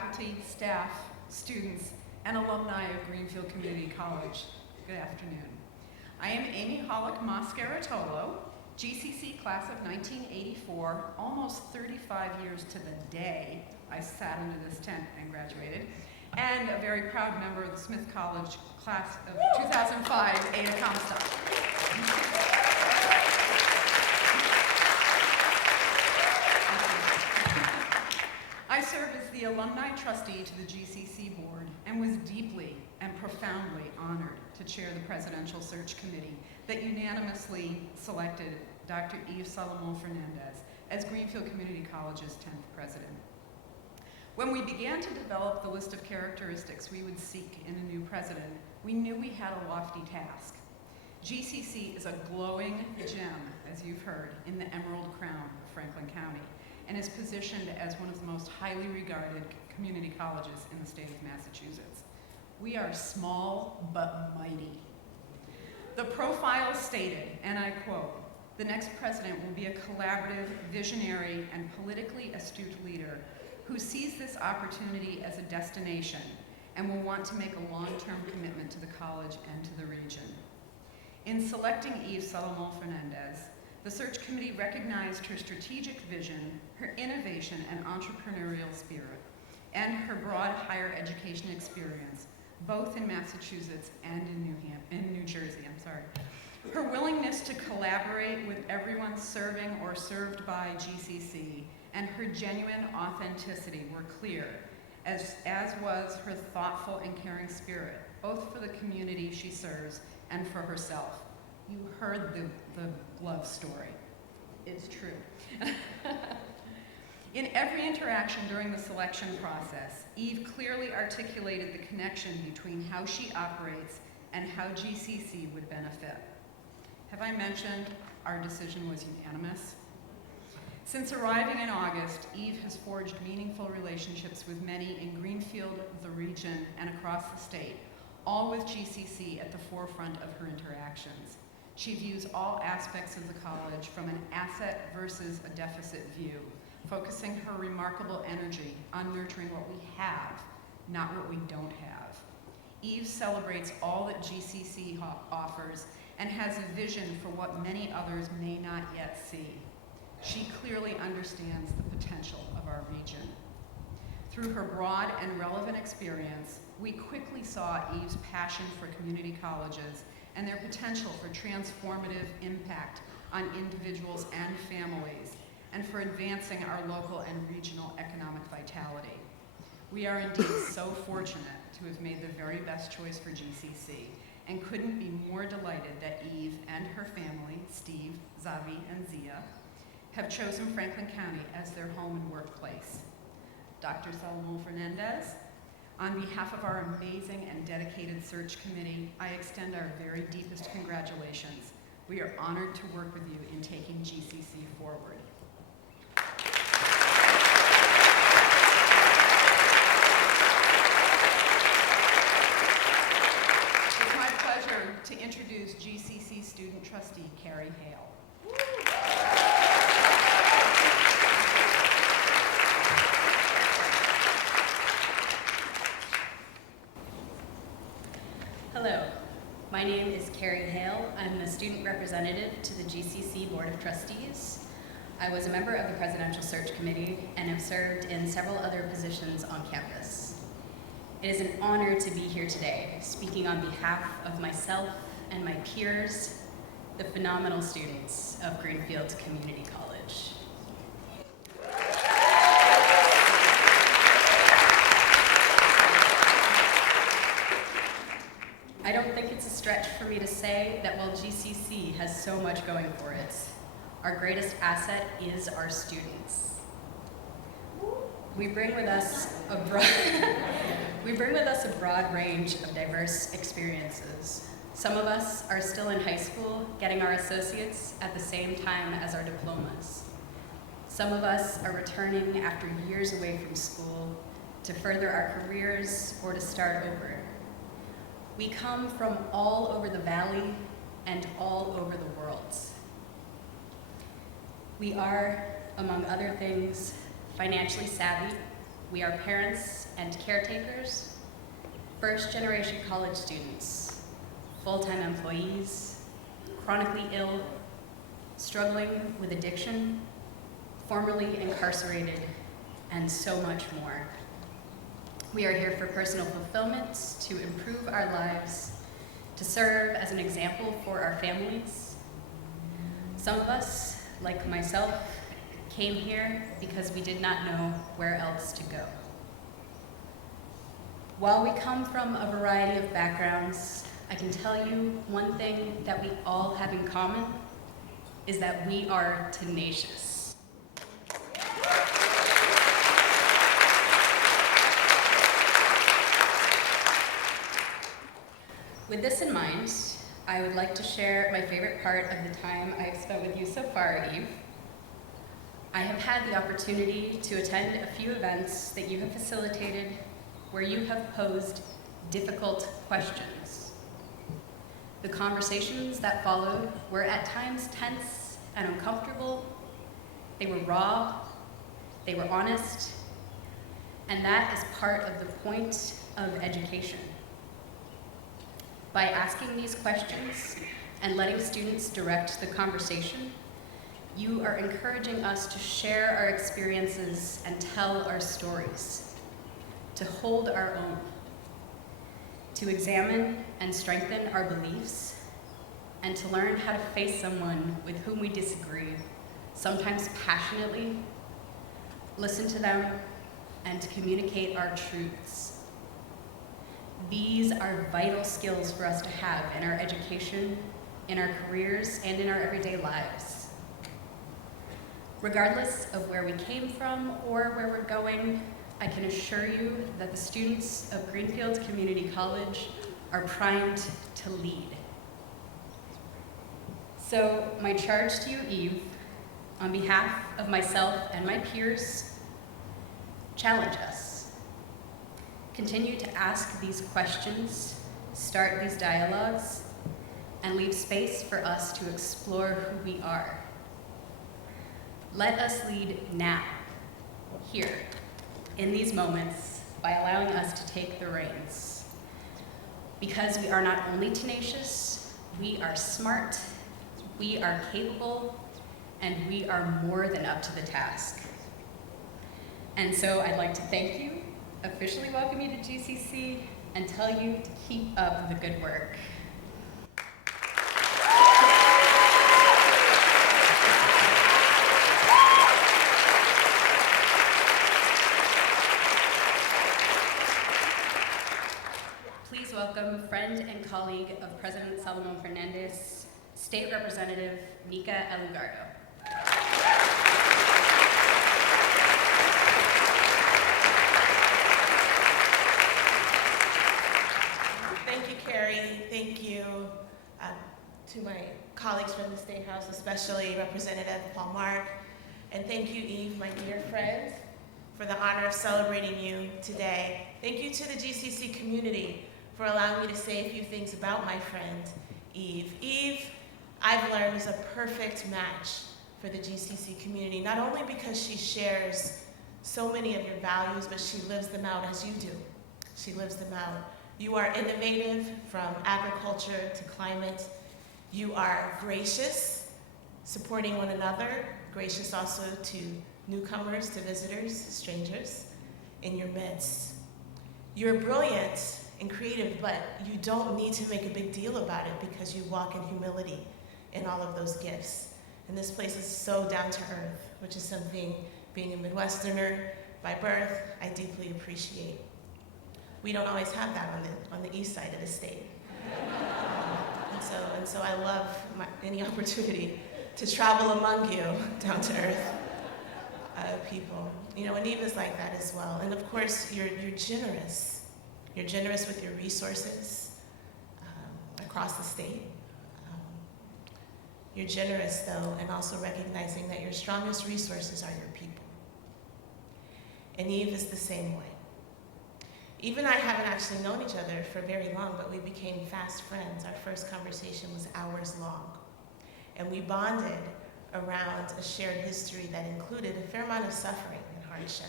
faculty, staff, students, and alumni of Greenfield Community College. Good afternoon. I am Amy Hollick Mascaratolo, GCC class of 1984, almost 35 years to the day I sat under this tent and graduated, and a very proud member of the Smith College class of 2005 Eta Comstock. I serve as the alumni trustee to the GCC board and was deeply and profoundly honored to chair the presidential search committee that unanimously selected Dr. Yves Salomon Fernandez as Greenfield Community College's 10th president. When we began to develop the list of characteristics we would seek in a new president, we knew we had a lofty task. GCC is a glowing gem, as you've heard, in the Emerald Crown of Franklin County, and is positioned as one of the most highly regarded community colleges in the state of Massachusetts. We are small but mighty. The profile stated, and I quote, "The next president will be a collaborative, visionary, and politically astute leader who sees this opportunity as a destination and will want to make a long-term commitment to the college and to the region." In selecting Yves Salomon Fernandez, the search committee recognized her strategic vision, her innovation and entrepreneurial spirit, and her broad higher education experience, both in Massachusetts and in New Jersey. Her willingness to collaborate with everyone serving or served by GCC and her genuine authenticity were clear, as was her thoughtful and caring spirit, both for the community she serves and for herself. You heard the love story. It's true. In every interaction during the selection process, Yves clearly articulated the connection between how she operates and how GCC would benefit. Have I mentioned our decision was unanimous? Since arriving in August, Yves has forged meaningful relationships with many in Greenfield, the region, and across the state, all with GCC at the forefront of her interactions. She views all aspects of the college from an asset versus a deficit view, focusing her remarkable energy on nurturing what we have, not what we don't have. Yves celebrates all that GCC offers and has a vision for what many others may not yet see. She clearly understands the potential of our region. Through her broad and relevant experience, we quickly saw Yves' passion for community colleges and their potential for transformative impact on individuals and families, and for advancing our local and regional economic vitality. We are indeed so fortunate to have made the very best choice for GCC, and couldn't be more delighted that Yves and her family, Steve, Zavi, and Zia, have chosen Franklin County as their home and workplace. Dr. Salomon Fernandez, on behalf of our amazing and dedicated search committee, I extend our very deepest congratulations. We are honored to work with you in taking GCC forward. It's my pleasure to introduce GCC student trustee Carrie Hale. Hello, my name is Carrie Hale. I'm the student representative to the GCC Board of Trustees. I was a member of the Presidential Search Committee and have served in several other positions on campus. It is an honor to be here today, speaking on behalf of myself and my peers, the phenomenal students of Greenfield Community College. I don't think it's a stretch for me to say that while GCC has so much going for it, our greatest asset is our students. We bring with us a broad range of diverse experiences. Some of us are still in high school, getting our associates at the same time as our diplomas. Some of us are returning after years away from school to further our careers or to start over. We come from all over the valley and all over the world. We are, among other things, financially savvy, We are parents and caretakers, first-generation college students, full-time employees, chronically ill, struggling with addiction, formerly incarcerated, and so much more. We are here for personal fulfillment, to improve our lives, to serve as an example for our families. Some of us, like myself, came here because we did not know where else to go. While we come from a variety of backgrounds, I can tell you one thing that we all have in common is that we are tenacious. With this in mind, I would like to share my favorite part of the time I've spent with you so far, Eve. I have had the opportunity to attend a few events that you have facilitated where you have posed difficult questions. The conversations that followed were at times tense and uncomfortable. They were raw, they were honest, and that is part of the point of education. By asking these questions and letting students direct the conversation, you are encouraging us to share our experiences and tell our stories, to hold our own, to examine and strengthen our beliefs, and to learn how to face someone with whom we disagree, sometimes passionately, listen to them, and to communicate our truths. These are vital skills for us to have in our education, in our careers, and in our everyday lives. Regardless of where we came from or where we're going, I can assure you that the students of Greenfield Community College are primed to lead. So my charge to you, Eve, on behalf of myself and my peers, challenge us. Continue to ask these questions, start these dialogues, and leave space for us to explore who we are. Let us lead now, here, in these moments, by allowing us to take the reins. Because we are not only tenacious, we are smart, we are capable, and we are more than up to the task. And so I'd like to thank you, officially welcome you to GCC, and tell you to keep up the good work. Please welcome friend and colleague of President Salomon Fernandez, State Representative Nika Elugardo. Thank you to my colleagues from the State House, especially Representative Paul Mark. And thank you, Eve, my dear friend, for the honor of celebrating you today. Thank you to the GCC community for allowing me to say a few things about my friend, Eve. Eve, I've learned, is a perfect match for the GCC community, not only because she shares so many of your values, but she lives them out as you do. She lives them out. You are innovative, from agriculture to climate. You are gracious, supporting one another, gracious also to newcomers, to visitors, strangers in your midst. You're brilliant and creative, but you don't need to make a big deal about it because you walk in humility in all of those gifts. And this place is so down to earth, which is something, being a Midwesterner by birth, I deeply appreciate. We don't always have that on the east side of the state. And so I love any opportunity to travel among you, down to earth people. You know, and Eva's like that as well. And of course, you're generous. You're generous with your resources across the state. You're generous, though, and also recognizing that your strongest resources are your people. And Eve is the same way. Eve and I haven't actually known each other for very long, but we became fast friends. Our first conversation was hours long. And we bonded around a shared history that included a fair amount of suffering and hardship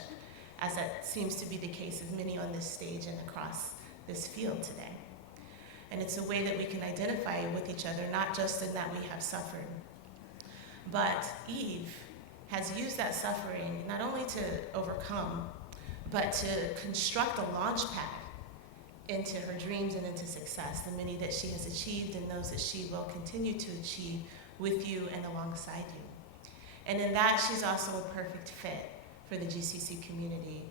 as that seems to be the case of many on this stage and across this field today. And it's a way that we can identify with each other, not just in that we have suffered, but Eve has used that suffering not only to overcome, but to construct a launch pad into her dreams and into success, the many that she has achieved and those that she will continue to achieve with you and alongside you. And in that, she's also a perfect fit for the GCC community,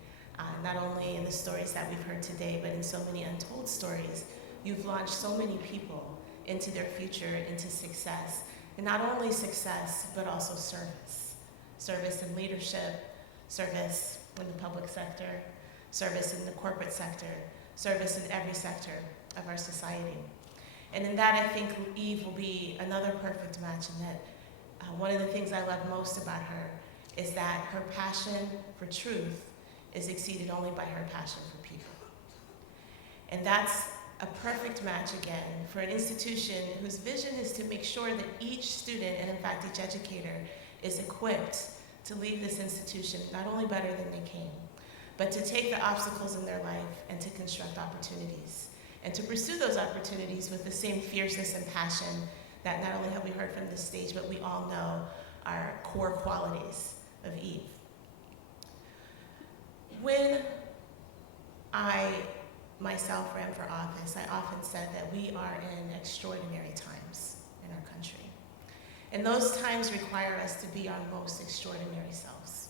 not only in the stories that we've heard today, but in so many untold stories. You've launched so many people into their future, into success, and not only success, but also service. Service in leadership, service in the public sector, service in the corporate sector, service in every sector of our society. And in that, I think Eve will be another perfect match, in that one of the things I love most about her is that her passion for truth is exceeded only by her passion for people. And that's a perfect match, again, for an institution whose vision is to make sure that each student, and in fact each educator, is equipped to leave this institution not only better than they came, but to take the obstacles in their life and to construct opportunities, and to pursue those opportunities with the same fierceness and passion that not only have we heard from this stage, but we all know are core qualities of Eve. When I myself ran for office, I often said that we are in extraordinary times in our country. And those times require us to be our most extraordinary selves.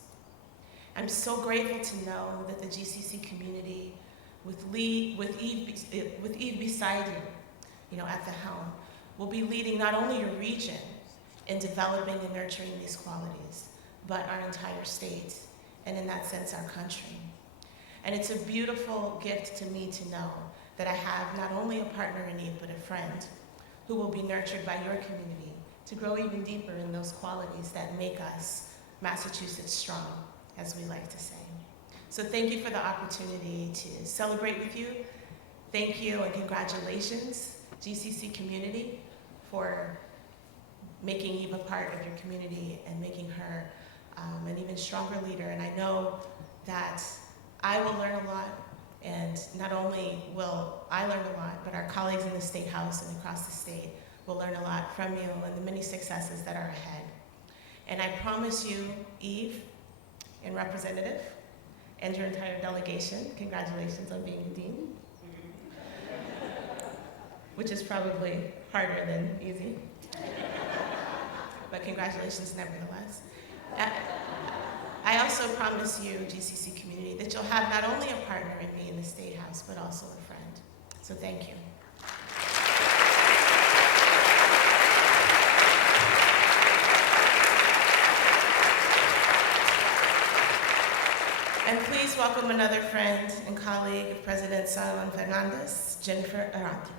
I'm so grateful to know that the GCC community, with Eve beside you, at the helm, will be leading not only your region in developing and nurturing these qualities, but our entire state, and in that sense, our country. And it's a beautiful gift to me to know that I have not only a partner in Eve, but a friend who will be nurtured by your community to grow even deeper in those qualities that make us Massachusetts strong, as we like to say. So thank you for the opportunity to celebrate with you. Thank you and congratulations, GCC community, for making Eve a part of your community and making her an even stronger leader. And I know that I will learn a lot, and not only will I learn a lot, but our colleagues in the State House and across the state will learn a lot from you and the many successes that are ahead. And I promise you, Eve and Representative, and your entire delegation, congratulations on being the dean, which is probably harder than easy, but congratulations nevertheless. I also promise you, GCC community, that you'll have not only a partner in me in the State House, but also a friend. So thank you. And please welcome another friend and colleague of President Salomon Fernandez, Jennifer Arranti.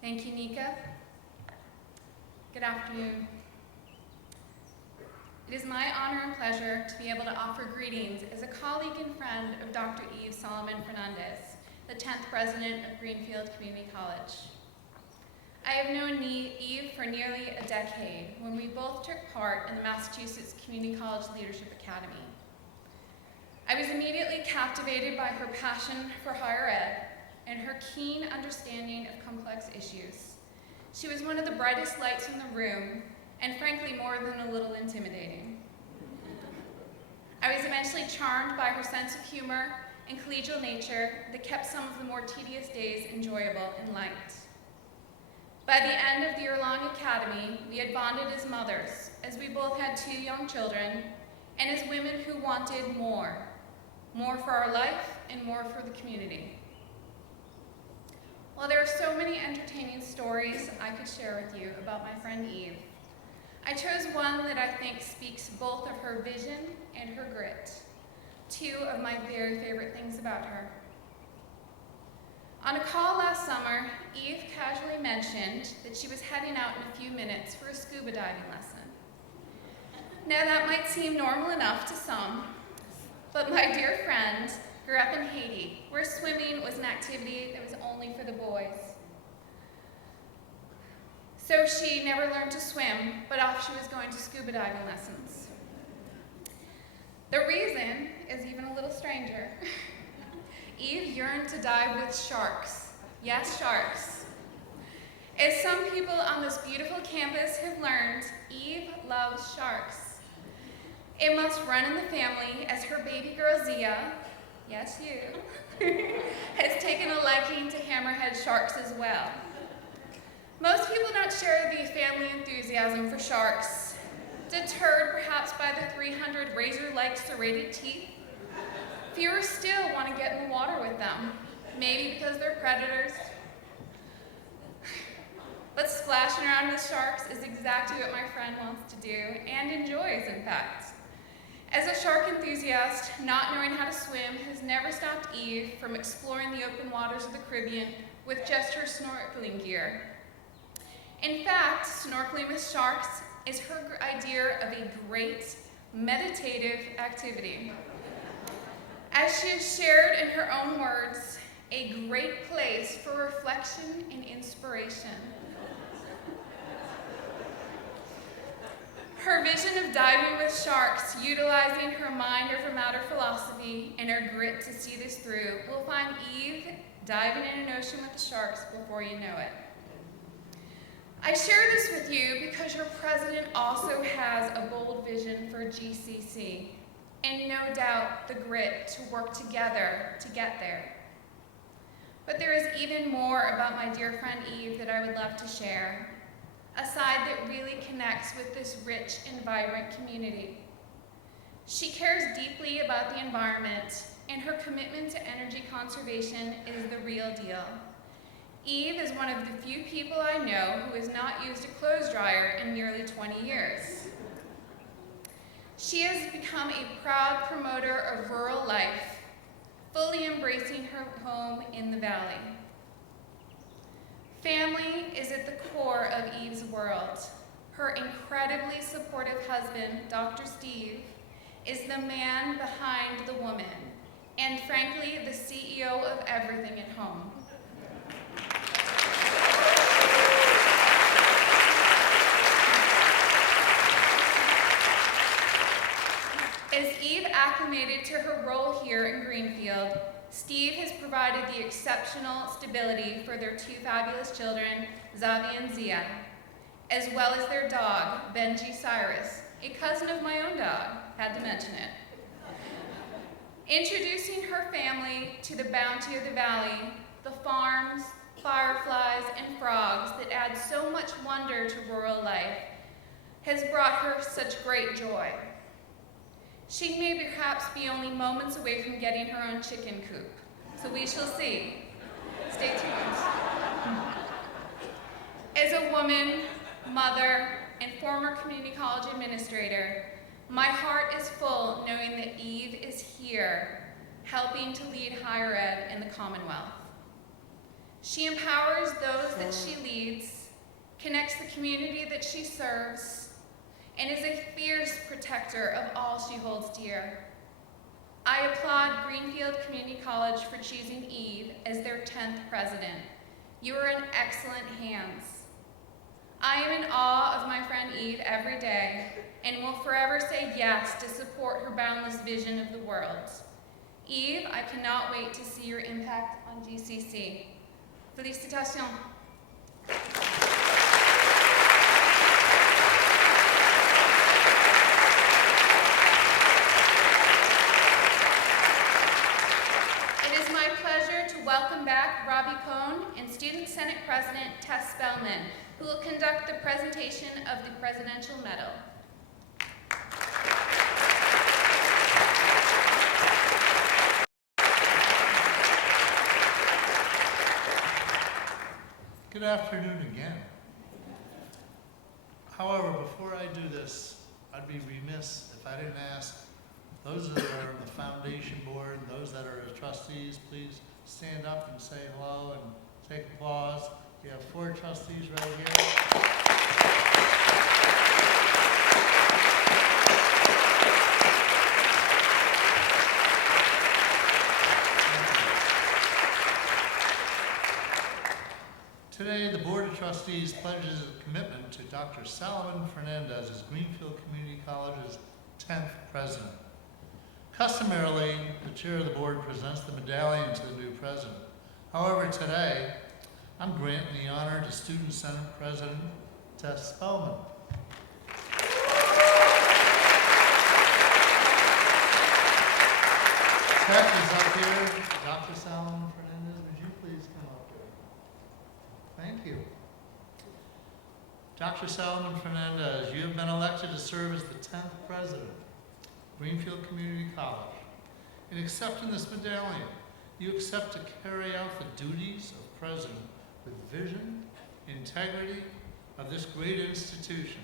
Thank you, Nika. Good afternoon. It is my honor and pleasure to be able to offer greetings as a colleague and friend of Dr. Eve Salomon Fernandez, the 10th president of Greenfield Community College. I have known Eve for nearly a decade when we both took part in the Massachusetts Community College Leadership Academy. I was immediately captivated by her passion for higher ed and her keen understanding of complex issues. She was one of the brightest lights in the room, and frankly, more than a little intimidating. I was immensely charmed by her sense of humor and collegial nature that kept some of the more tedious days enjoyable and light. By the end of the year-long academy, we had bonded as mothers, as we both had 2 young children, and as women who wanted more for our life and more for the community. While there are so many entertaining stories I could share with you about my friend Eve, I chose one that I think speaks both of her vision and her grit, 2 of my very favorite things about her. On a call last summer, Eve casually mentioned that she was heading out in a few minutes for a scuba diving lesson. Now that might seem normal enough to some, but my dear friend grew up in Haiti, where swimming was an activity that was only for the boys. So she never learned to swim, but off she was going to scuba diving lessons. The reason is even a little stranger. Eve yearned to dive with sharks. Yes, sharks. As some people on this beautiful campus have learned, Eve loves sharks. It must run in the family as her baby girl Zia, yes you, has taken a liking to hammerhead sharks as well. Most people don't share the family enthusiasm for sharks, deterred perhaps by the 300 razor-like serrated teeth. Fewer still want to get in the water with them, maybe because they're predators. But splashing around with sharks is exactly what my friend wants to do, and enjoys, in fact. As a shark enthusiast, not knowing how to swim has never stopped Eve from exploring the open waters of the Caribbean with just her snorkeling gear. In fact, snorkeling with sharks is her idea of a great meditative activity. As she has shared in her own words, a great place for reflection and inspiration. Her vision of diving with sharks, utilizing her mind over matter philosophy and her grit to see this through, will find Eve diving in an ocean with the sharks before you know it. I share this with you because your president also has a bold vision for GCC, and no doubt the grit to work together to get there. But there is even more about my dear friend Eve that I would love to share, a side that really connects with this rich and vibrant community. She cares deeply about the environment, and her commitment to energy conservation is the real deal. Eve is one of the few people I know who has not used a clothes dryer in nearly 20 years. She has become a proud promoter of rural life, fully embracing her home in the valley. Family is at the core of Eve's world. Her incredibly supportive husband, Dr. Steve, is the man behind the woman, and frankly, the CEO of everything at home. As Eve acclimated to her role here in Greenfield, Steve has provided the exceptional stability for their two fabulous children, Zavi and Zia, as well as their dog, Benji Cyrus, a cousin of my own dog, had to mention it. Introducing her family to the bounty of the valley, the farms, fireflies, and frogs that add so much wonder to rural life, has brought her such great joy. She may perhaps be only moments away from getting her own chicken coop, so we shall see. Stay tuned. As a woman, mother, and former community college administrator, my heart is full knowing that Eve is here, helping to lead higher ed in the Commonwealth. She empowers those that she leads, connects the community that she serves, and is a fierce protector of all she holds dear. I applaud Greenfield Community College for choosing Eve as their 10th president. You are in excellent hands. I am in awe of my friend Eve every day, and will forever say yes to support her boundless vision of the world. Eve, I cannot wait to see your impact on GCC. Félicitations. Welcome back Robbie Cohn and Student Senate President Tess Spellman, who will conduct the presentation of the Presidential Medal. Good afternoon again. However, before I do this, I'd be remiss if I didn't ask those that are on the foundation board and those that are trustees, please stand up and say hello and take applause. We have 4 trustees right here. Today, the Board of Trustees Trustees pledges a commitment to Dr. Salomon Fernandez as Greenfield Community College's 10th president. Customarily, the chair of the board presents the medallion to the new president. However, today, I'm granting the honor to Student Senate President Tess Spellman. Tess is up here. Dr. Salomon Fernandez, would you please come up here? Thank you. Dr. Salomon Fernandez, you have been elected to serve as the 10th president of Greenfield Community College. In accepting this medallion, you accept to carry out the duties of president with vision, integrity of this great institution.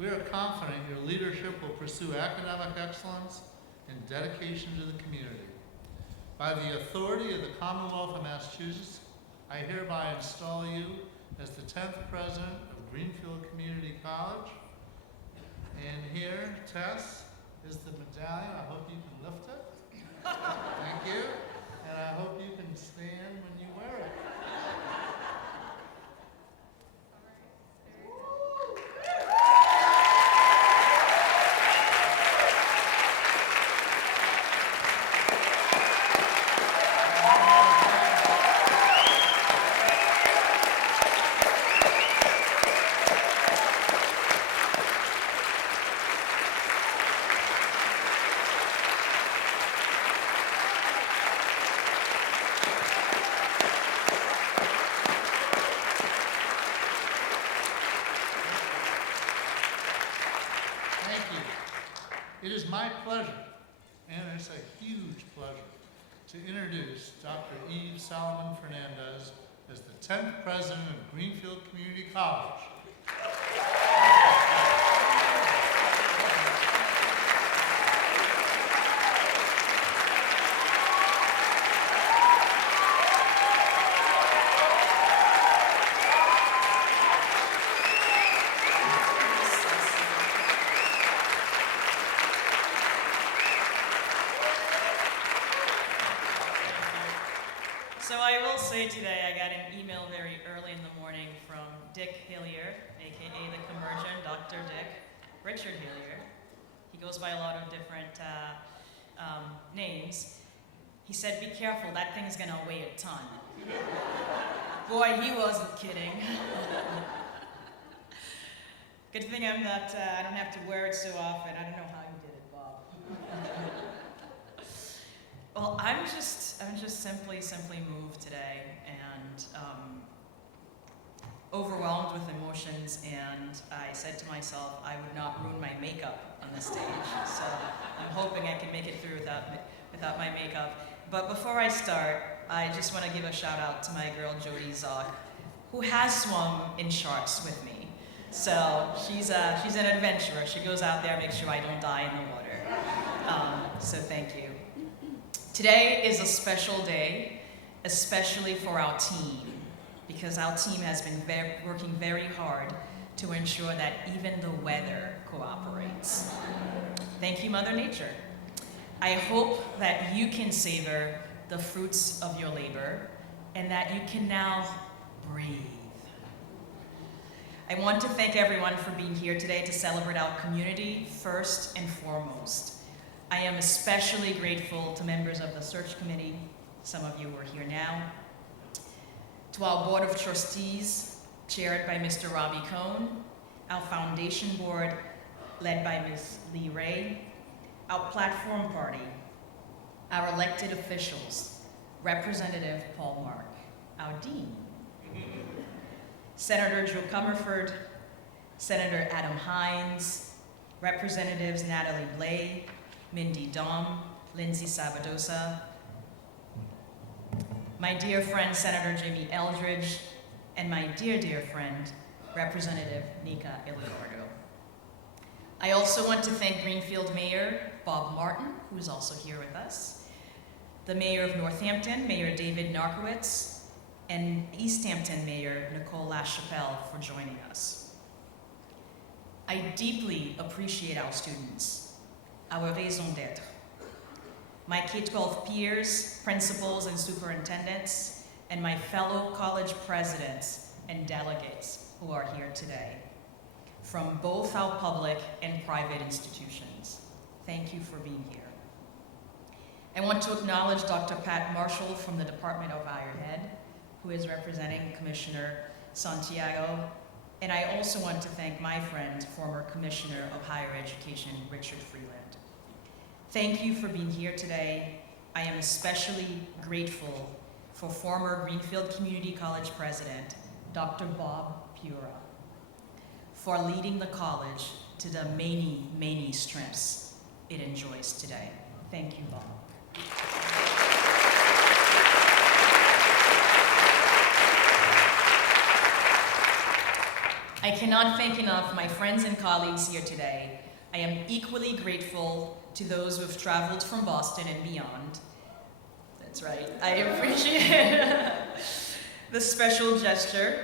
We are confident your leadership will pursue academic excellence and dedication to the community. By the authority of the Commonwealth of Massachusetts, I hereby install you as the 10th president of Greenfield Community College. And here, Tess, is the medallion. I hope you can lift it. Thank you. And I hope you can stand when you wear it. It is my pleasure, and it's a huge pleasure, to introduce Dr. Eve Salomon Fernandez as the 10th president of Greenfield Community College. So I will say today I got an email very early in the morning from Dick Hillier, aka the Conversion, Dr. Dick, Richard Hillier. He goes by a lot of different names. He said, "Be careful, that thing's gonna weigh a ton." Boy, he wasn't kidding. Good thing I'm not, I don't have to wear it so often. I don't know how you did it, Bob. Well, I'm just simply moved today and overwhelmed with emotions, and I said to myself I would not ruin my makeup on the stage. So I'm hoping I can make it through without my makeup. But before I start, I just want to give a shout out to my girl Jody Zock, who has swum in sharks with me. So she's an adventurer. She goes out there, makes sure I don't die in the water. So thank you. Today is a special day, especially for our team, because our team has been working very hard to ensure that even the weather cooperates. Thank you, Mother Nature. I hope that you can savor the fruits of your labor and that you can now breathe. I want to thank everyone for being here today to celebrate our community first and foremost. I am especially grateful to members of the search committee, some of you are here now, to our board of trustees, chaired by Mr. Robbie Cohn, our foundation board, led by Ms. Lee Ray, our platform party, our elected officials, Representative Paul Mark, our dean, Senator Joe Comerford, Senator Adam Hines, Representatives Natalie Blais, Mindy Dom, Lindsay Sabadosa, my dear friend Senator Jimmy Eldridge, and my dear friend, Representative Nika Illiordo. I also want to thank Greenfield Mayor Bob Martin, who is also here with us, the Mayor of Northampton, Mayor David Narkowitz, and East Hampton Mayor Nicole LaChapelle for joining us. I deeply appreciate our students, our raison d'être, my K-12 peers, principals, and superintendents, and my fellow college presidents and delegates who are here today, from both our public and private institutions. Thank you for being here. I want to acknowledge Dr. Pat Marshall from the Department of Higher Ed, who is representing Commissioner Santiago. And I also want to thank my friend, former Commissioner of Higher Education, Richard Freeland. Thank you for being here today. I am especially grateful for former Greenfield Community College President, Dr. Bob Pura, for leading the college to the many, many strengths it enjoys today. Thank you, Bob. I cannot thank enough my friends and colleagues here today. I am equally grateful to those who have traveled from Boston and beyond. That's right, I appreciate the special gesture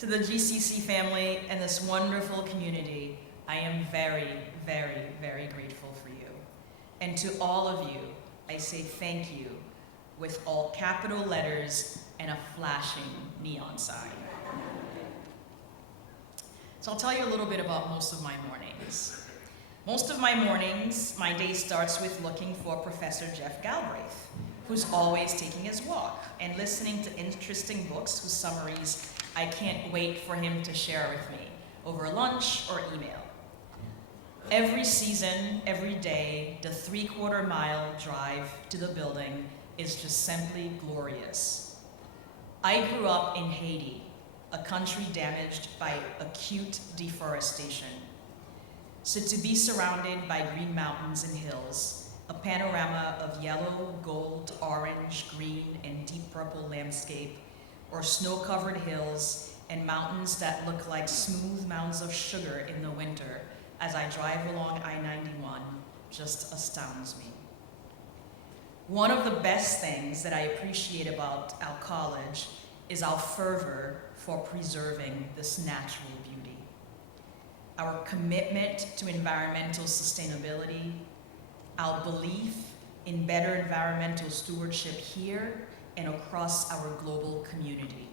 to the GCC family and this wonderful community. I am very, very, very grateful for you. And to all of you, I say thank you with all capital letters and a flashing neon sign. So I'll tell you a little bit about most of my mornings. Most of my mornings, my day starts with looking for Professor Jeff Galbraith, who's always taking his walk and listening to interesting books whose summaries I can't wait for him to share with me over lunch or email. Every season, every day, the 3/4 mile drive to the building is just simply glorious. I grew up in Haiti, a country damaged by acute deforestation. So to be surrounded by green mountains and hills, a panorama of yellow, gold, orange, green, and deep purple landscape, or snow-covered hills and mountains that look like smooth mounds of sugar in the winter as I drive along I-91, just astounds me. One of the best things that I appreciate about our college is our fervor for preserving this natural beauty. Our commitment to environmental sustainability, our belief in better environmental stewardship here and across our global community.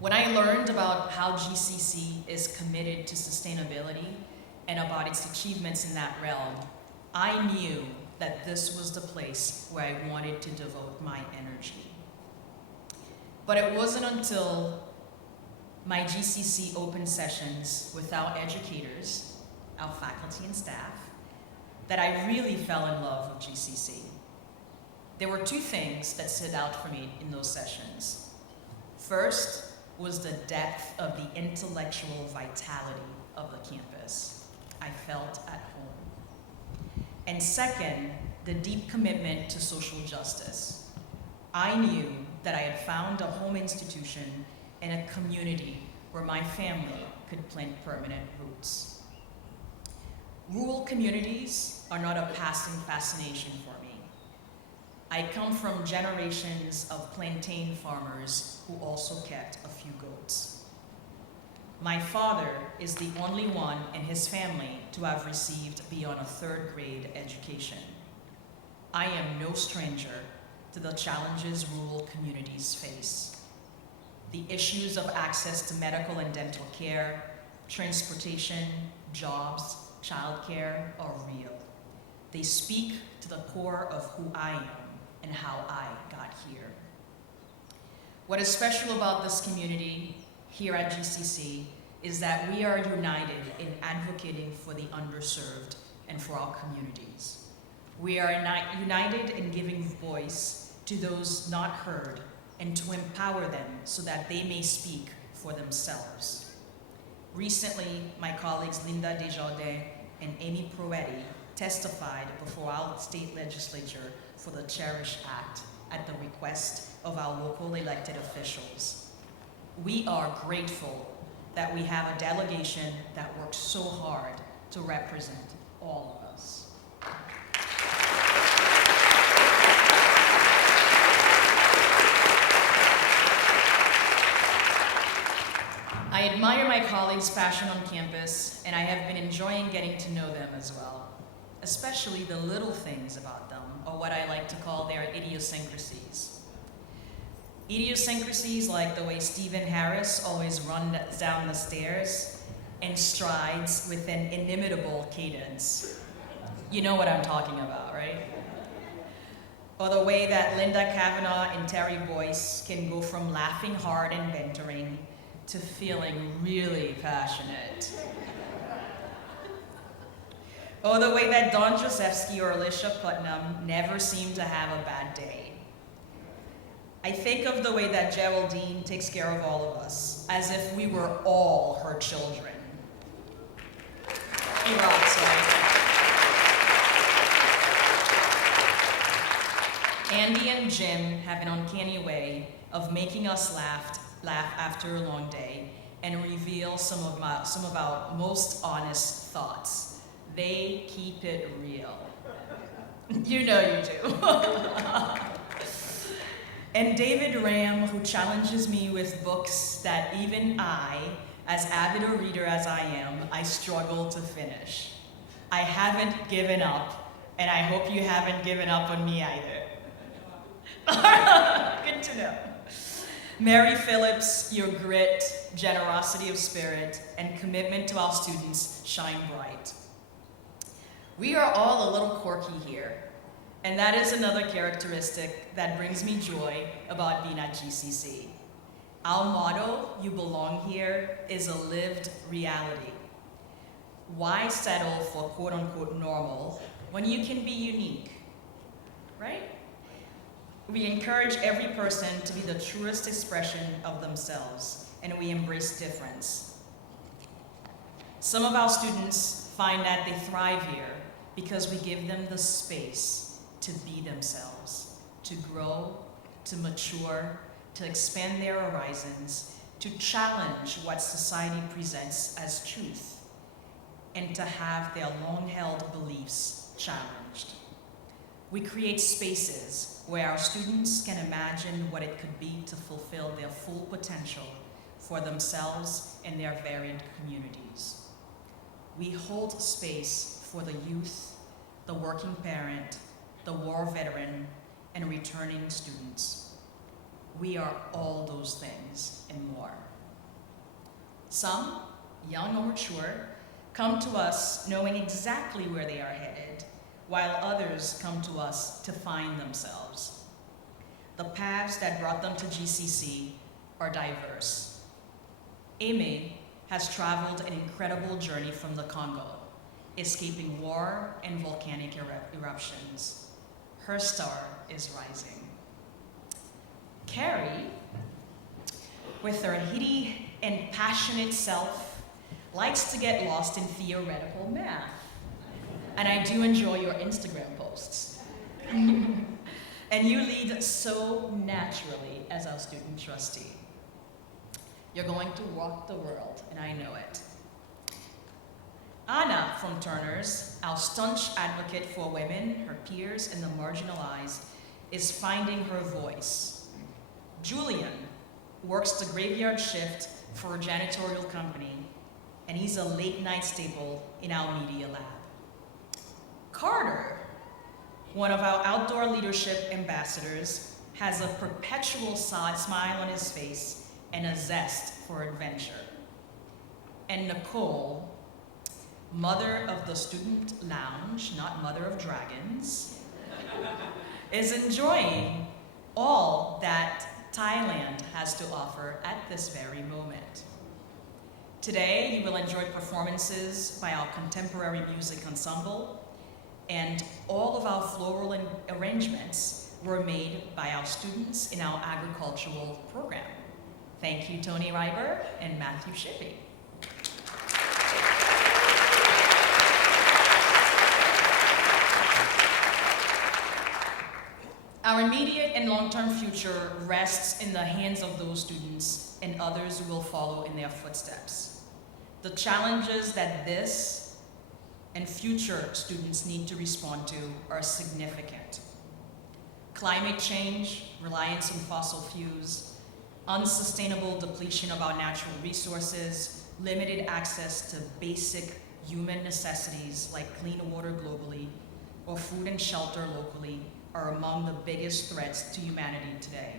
When I learned about how GCC is committed to sustainability and about its achievements in that realm, I knew that this was the place where I wanted to devote my energy. But it wasn't until my GCC open sessions with our educators, our faculty and staff, that I really fell in love with GCC. There were two things that stood out for me in those sessions. First was the depth of the intellectual vitality of the campus. I felt at home. And second, the deep commitment to social justice. I knew that I had found a home institution and a community where my family could plant permanent roots. Rural communities are not a passing fascination for me. I come from generations of plantain farmers who also kept a few goats. My father is the only one in his family to have received beyond a 3rd grade education. I am no stranger to the challenges rural communities face. The issues of access to medical and dental care, transportation, jobs, childcare are real. They speak to the core of who I am and how I got here. What is special about this community here at GCC is that we are united in advocating for the underserved and for our communities. We are united in giving voice to those not heard and to empower them so that they may speak for themselves. Recently, my colleagues Linda Desjardins and Amy Proetti testified before our state legislature for the Cherish Act at the request of our local elected officials. We are grateful that we have a delegation that works so hard to represent all of us. I admire my colleagues' passion on campus, and I have been enjoying getting to know them as well, especially the little things about them, or what I like to call their idiosyncrasies. Idiosyncrasies like the way Stephen Harris always runs down the stairs and strides with an inimitable cadence. You know what I'm talking about, right? Or the way that Linda Kavanaugh and Terry Boyce can go from laughing hard and bantering to feeling really passionate. Or the way that Don Josefsky or Alicia Putnam never seem to have a bad day. I think of the way that Geraldine takes care of all of us, as if we were all her children. He rocks, right? Andy and Jim have an uncanny way of making us laugh after a long day and reveal some of our most honest thoughts. They keep it real. You know you do. And David Ram, who challenges me with books that even I, as avid a reader as I am, I struggle to finish. I haven't given up, and I hope you haven't given up on me either. Good to know. Mary Phillips, your grit, generosity of spirit, and commitment to our students shine bright. We are all a little quirky here, and that is another characteristic that brings me joy about being at GCC. Our motto, "You belong here," is a lived reality. Why settle for quote-unquote normal when you can be unique, right? We encourage every person to be the truest expression of themselves, and we embrace difference. Some of our students find that they thrive here because we give them the space to be themselves, to grow, to mature, to expand their horizons, to challenge what society presents as truth, and to have their long-held beliefs challenged. We create spaces where our students can imagine what it could be to fulfill their full potential for themselves and their varied communities. We hold space for the youth, the working parent, the war veteran, and returning students. We are all those things and more. Some, young or mature, come to us knowing exactly where they are headed, while others come to us to find themselves. The paths that brought them to GCC are diverse. Amy has traveled an incredible journey from the Congo, escaping war and volcanic eruptions. Her star is rising. Carrie, with her heady and passionate self, likes to get lost in theoretical math. And I do enjoy your Instagram posts. And you lead so naturally as our student trustee. You're going to rock the world, and I know it. Anna from Turner's, our staunch advocate for women, her peers, and the marginalized, is finding her voice. Julian works the graveyard shift for a janitorial company, and he's a late-night staple in our media lab. Carter, one of our outdoor leadership ambassadors, has a perpetual smile on his face and a zest for adventure. And Nicole, mother of the student lounge, not mother of dragons, is enjoying all that Thailand has to offer at this very moment. Today, you will enjoy performances by our contemporary music ensemble, and all of our floral arrangements were made by our students in our agricultural program. Thank you, Tony Reiber and Matthew Shippey. Our immediate and long-term future rests in the hands of those students and others who will follow in their footsteps. The challenges that this and future students need to respond to are significant. Climate change, reliance on fossil fuels, unsustainable depletion of our natural resources, limited access to basic human necessities like clean water globally or food and shelter locally are among the biggest threats to humanity today.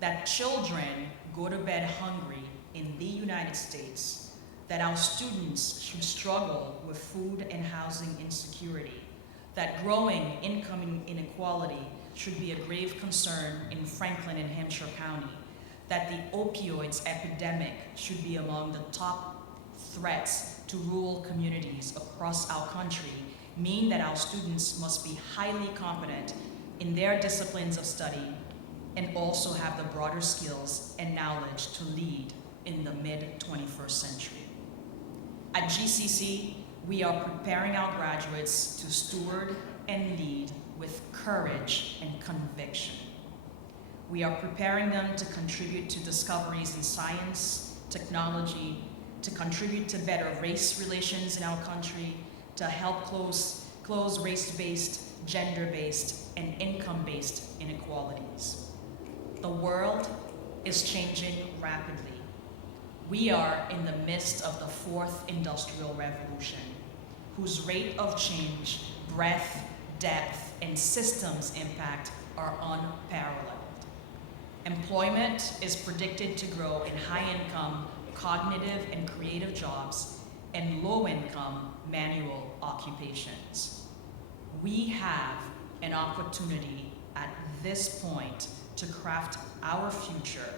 that children go to bed hungry in the United States, that our students should struggle with food and housing insecurity, that growing income inequality should be a grave concern in Franklin and Hampshire County, that the opioids epidemic should be among the top threats to rural communities across our country, mean that our students must be highly competent in their disciplines of study and also have the broader skills and knowledge to lead in the mid-21st century. At GCC, we are preparing our graduates to steward and lead with courage and conviction. We are preparing them to contribute to discoveries in science, technology, to contribute to better race relations in our country, to help close race-based, gender-based, and income-based inequalities. The world is changing rapidly. We are in the midst of the fourth industrial revolution, whose rate of change, breadth, depth, and systems impact are unparalleled. Employment is predicted to grow in high-income, cognitive and creative jobs and low-income manual occupations. We have an opportunity at this point to craft our future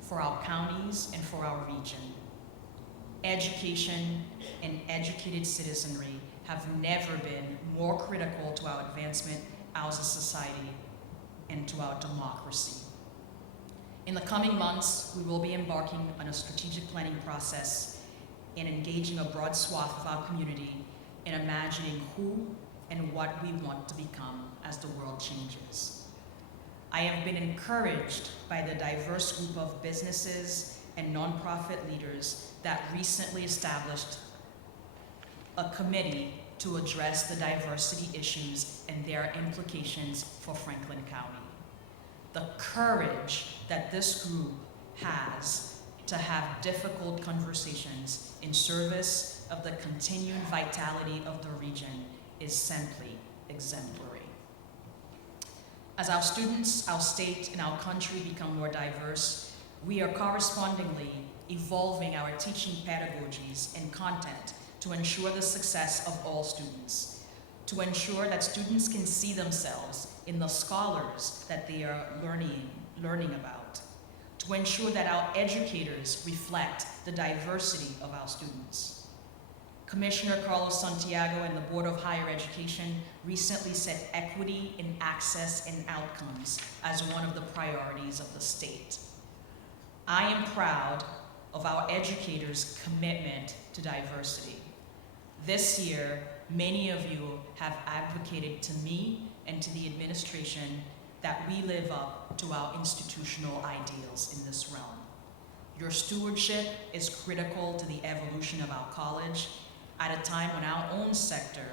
for our counties and for our region. Education and educated citizenry have never been more critical to our advancement as a society and to our democracy. In the coming months, we will be embarking on a strategic planning process and engaging a broad swath of our community in imagining who and what we want to become as the world changes. I have been encouraged by the diverse group of businesses and nonprofit leaders that recently established a committee to address the diversity issues and their implications for Franklin County. The courage that this group has to have difficult conversations in service of the continued vitality of the region is simply exemplary. As our students, our state, and our country become more diverse, we are correspondingly evolving our teaching pedagogies and content to ensure the success of all students, to ensure that students can see themselves in the scholars that they are learning about, to ensure that our educators reflect the diversity of our students. Commissioner Carlos Santiago and the Board of Higher Education recently set equity in access and outcomes as one of the priorities of the state. I am proud of our educators' commitment to diversity. This year, many of you have advocated to me and to the administration that we live up to our institutional ideals in this realm. Your stewardship is critical to the evolution of our college at a time when our own sector,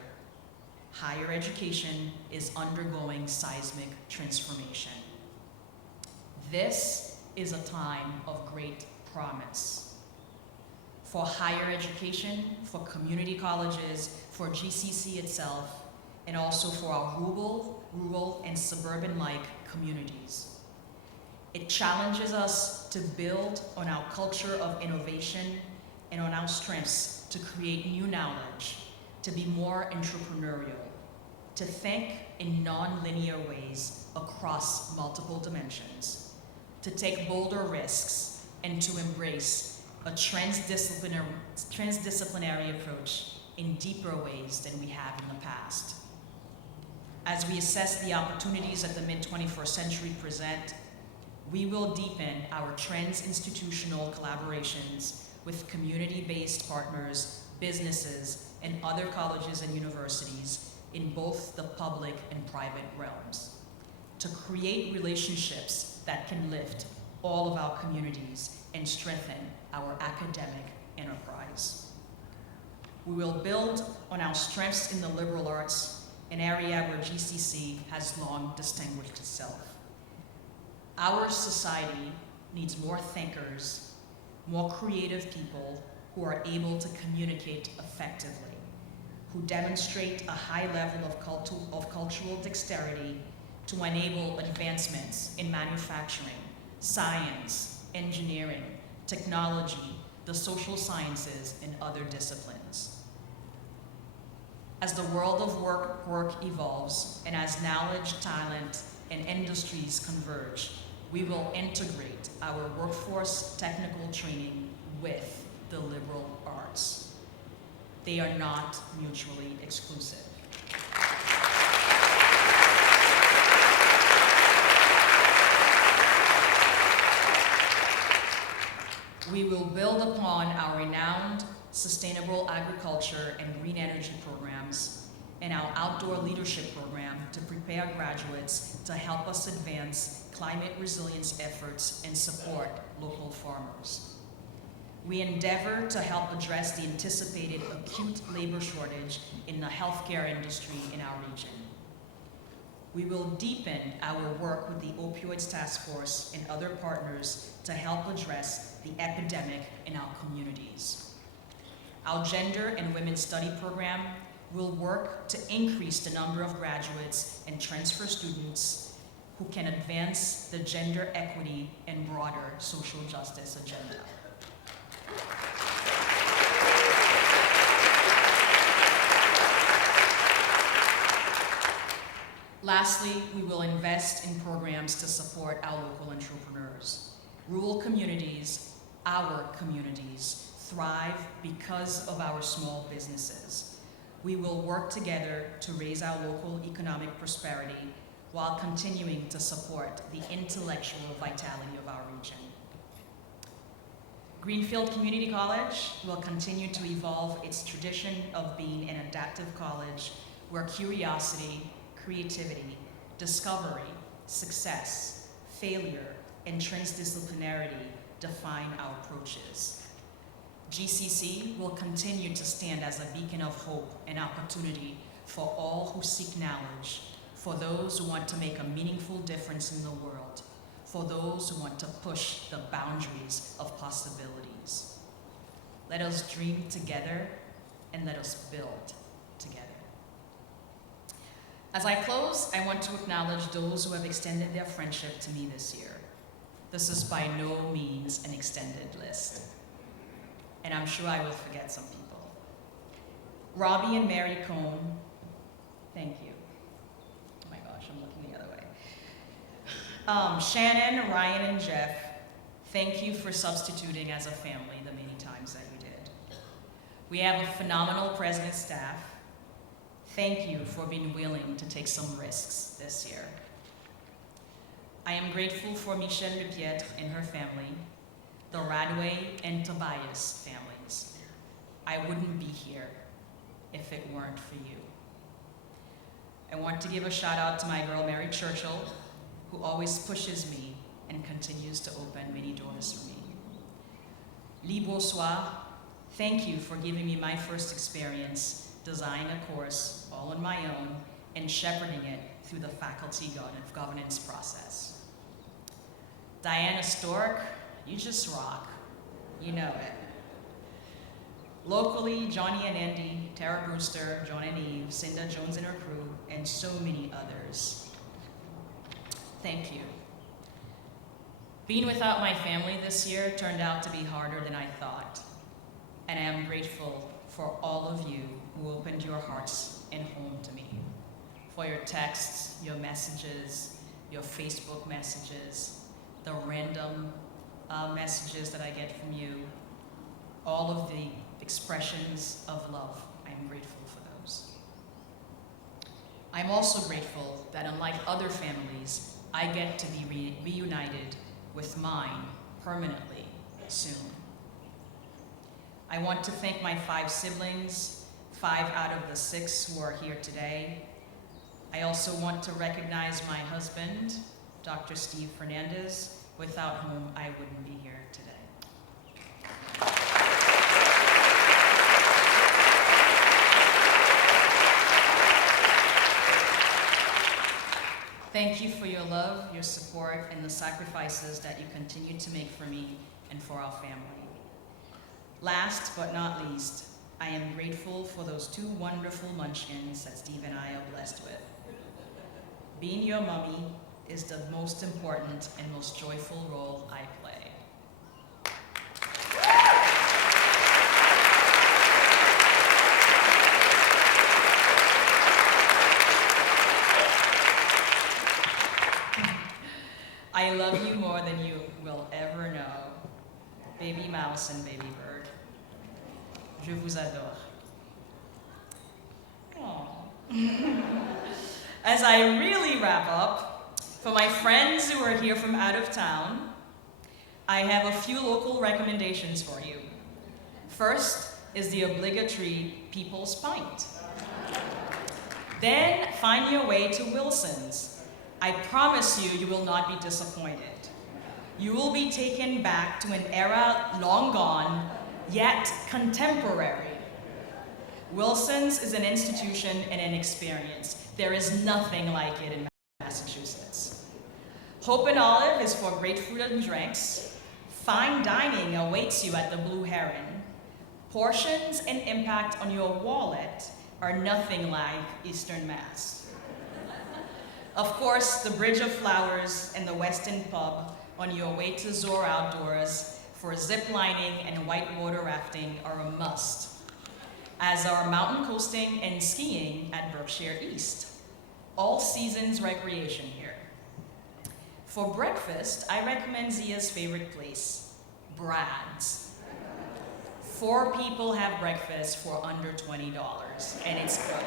higher education, is undergoing seismic transformation. This is a time of great promise for higher education, for community colleges, for GCC itself, and also for our rural and suburban-like communities. It challenges us to build on our culture of innovation and on our strengths to create new knowledge, to be more entrepreneurial, to think in non-linear ways across multiple dimensions, to take bolder risks, and to embrace a transdisciplinary approach in deeper ways than we have in the past. As we assess the opportunities that the mid-21st century present, we will deepen our trans-institutional collaborations with community-based partners, businesses, and other colleges and universities in both the public and private realms, to create relationships that can lift all of our communities and strengthen our academic enterprise. We will build on our strengths in the liberal arts, an area where GCC has long distinguished itself. Our society needs more thinkers, more creative people who are able to communicate effectively, who demonstrate a high level of cultural dexterity to enable advancements in manufacturing, science, engineering, technology, the social sciences, and other disciplines. As the world of work evolves, and as knowledge, talent, and industries converge, we will integrate our workforce technical training with the liberal arts. They are not mutually exclusive. We will build upon our renowned sustainable agriculture and green energy programs and our outdoor leadership program to prepare graduates to help us advance climate resilience efforts and support local farmers. We endeavor to help address the anticipated acute labor shortage in the healthcare industry in our region. We will deepen our work with the Opioids Task Force and other partners to help address the epidemic in our communities. Our Gender and Women's Study program will work to increase the number of graduates and transfer students who can advance the gender equity and broader social justice agenda. Lastly, we will invest in programs to support our local entrepreneurs. Rural communities, our communities, thrive because of our small businesses. We will work together to raise our local economic prosperity while continuing to support the intellectual vitality of our region. Greenfield Community College will continue to evolve its tradition of being an adaptive college where curiosity, creativity, discovery, success, failure, and transdisciplinarity define our approaches. GCC will continue to stand as a beacon of hope and opportunity for all who seek knowledge, for those who want to make a meaningful difference in the world, for those who want to push the boundaries of possibilities. Let us dream together and let us build together. As I close, I want to acknowledge those who have extended their friendship to me this year. This is by no means an extended list, and I'm sure I will forget some people. Robbie and Mary Cohn, thank you. Oh my gosh, I'm looking the other way. Shannon, Ryan, and Jeff, thank you for substituting as a family the many times that you did. We have a phenomenal president staff. Thank you for being willing to take some risks this year. I am grateful for Michelle Lepietre and her family, the Radway and Tobias families. I wouldn't be here if it weren't for you. I want to give a shout out to my girl, Mary Churchill, who always pushes me and continues to open many doors for me. Lee Boursois, thank you for giving me my first experience designing a course all on my own and shepherding it through the faculty governance process. Diana Stork, you just rock. You know it. Locally, Johnny and Andy, Tara Brewster, John and Eve, Cinda Jones and her crew, and so many others. Thank you. Being without my family this year turned out to be harder than I thought, and I am grateful for all of you who opened your hearts and home to me, for your texts, your messages, your Facebook messages, the random messages that I get from you, all of the expressions of love. I am grateful for those. I'm also grateful that unlike other families, I get to be reunited with mine permanently soon. I want to thank my 5 siblings, 5 out of the 6 who are here today. I also want to recognize my husband, Dr. Steve Fernandez, without whom I wouldn't be here today. Thank you for your love, your support, and the sacrifices that you continue to make for me and for our family. Last but not least, I am grateful for those 2 wonderful munchkins that Steve and I are blessed with. Being your mommy is the most important and most joyful role I play. I love you more than you will ever know, baby mouse and baby bird. Je vous adore. Aw. As I really wrap up, for my friends who are here from out of town, I have a few local recommendations for you. First is the obligatory People's Pint. Then find your way to Wilson's. I promise you, you will not be disappointed. You will be taken back to an era long gone, yet contemporary. Wilson's is an institution and an experience. There is nothing like it in Massachusetts. Hope and Olive is for great food and drinks. Fine dining awaits you at the Blue Heron. Portions and impact on your wallet are nothing like Eastern Mass. Of course, the Bridge of Flowers and the Westin Pub on your way to Zor Outdoors for zip lining and whitewater rafting are a must, as are mountain coasting and skiing at Berkshire East. All seasons recreation here. For breakfast, I recommend Zia's favorite place, Brad's. 4 people have breakfast for under $20, and it's good.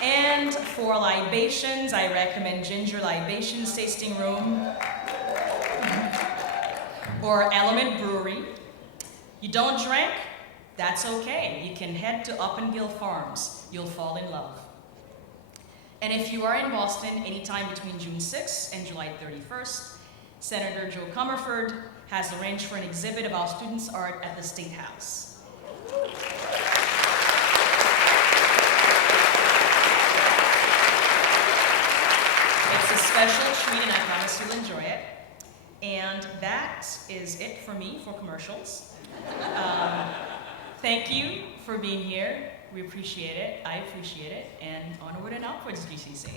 And for libations, I recommend Ginger Libations Tasting Room or Element Brewery. You don't drink? That's okay. You can head to Uppengill Farms. You'll fall in love. And if you are in Boston anytime between June 6th and July 31st, Senator Joe Comerford has arranged for an exhibit of our students' art at the State House. It's a special treat and I promise you'll enjoy it. And that is it for me for commercials. Thank you for being here. We appreciate it. I appreciate it. And onward and upwards, GCC.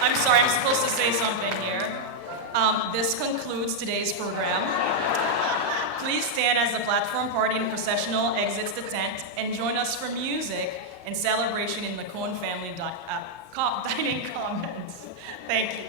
I'm sorry, I'm supposed to say something here. This concludes today's program. Please stand as the platform party and processional exits the tent and join us for music and celebration in the Cohn family dining commons. Thank you.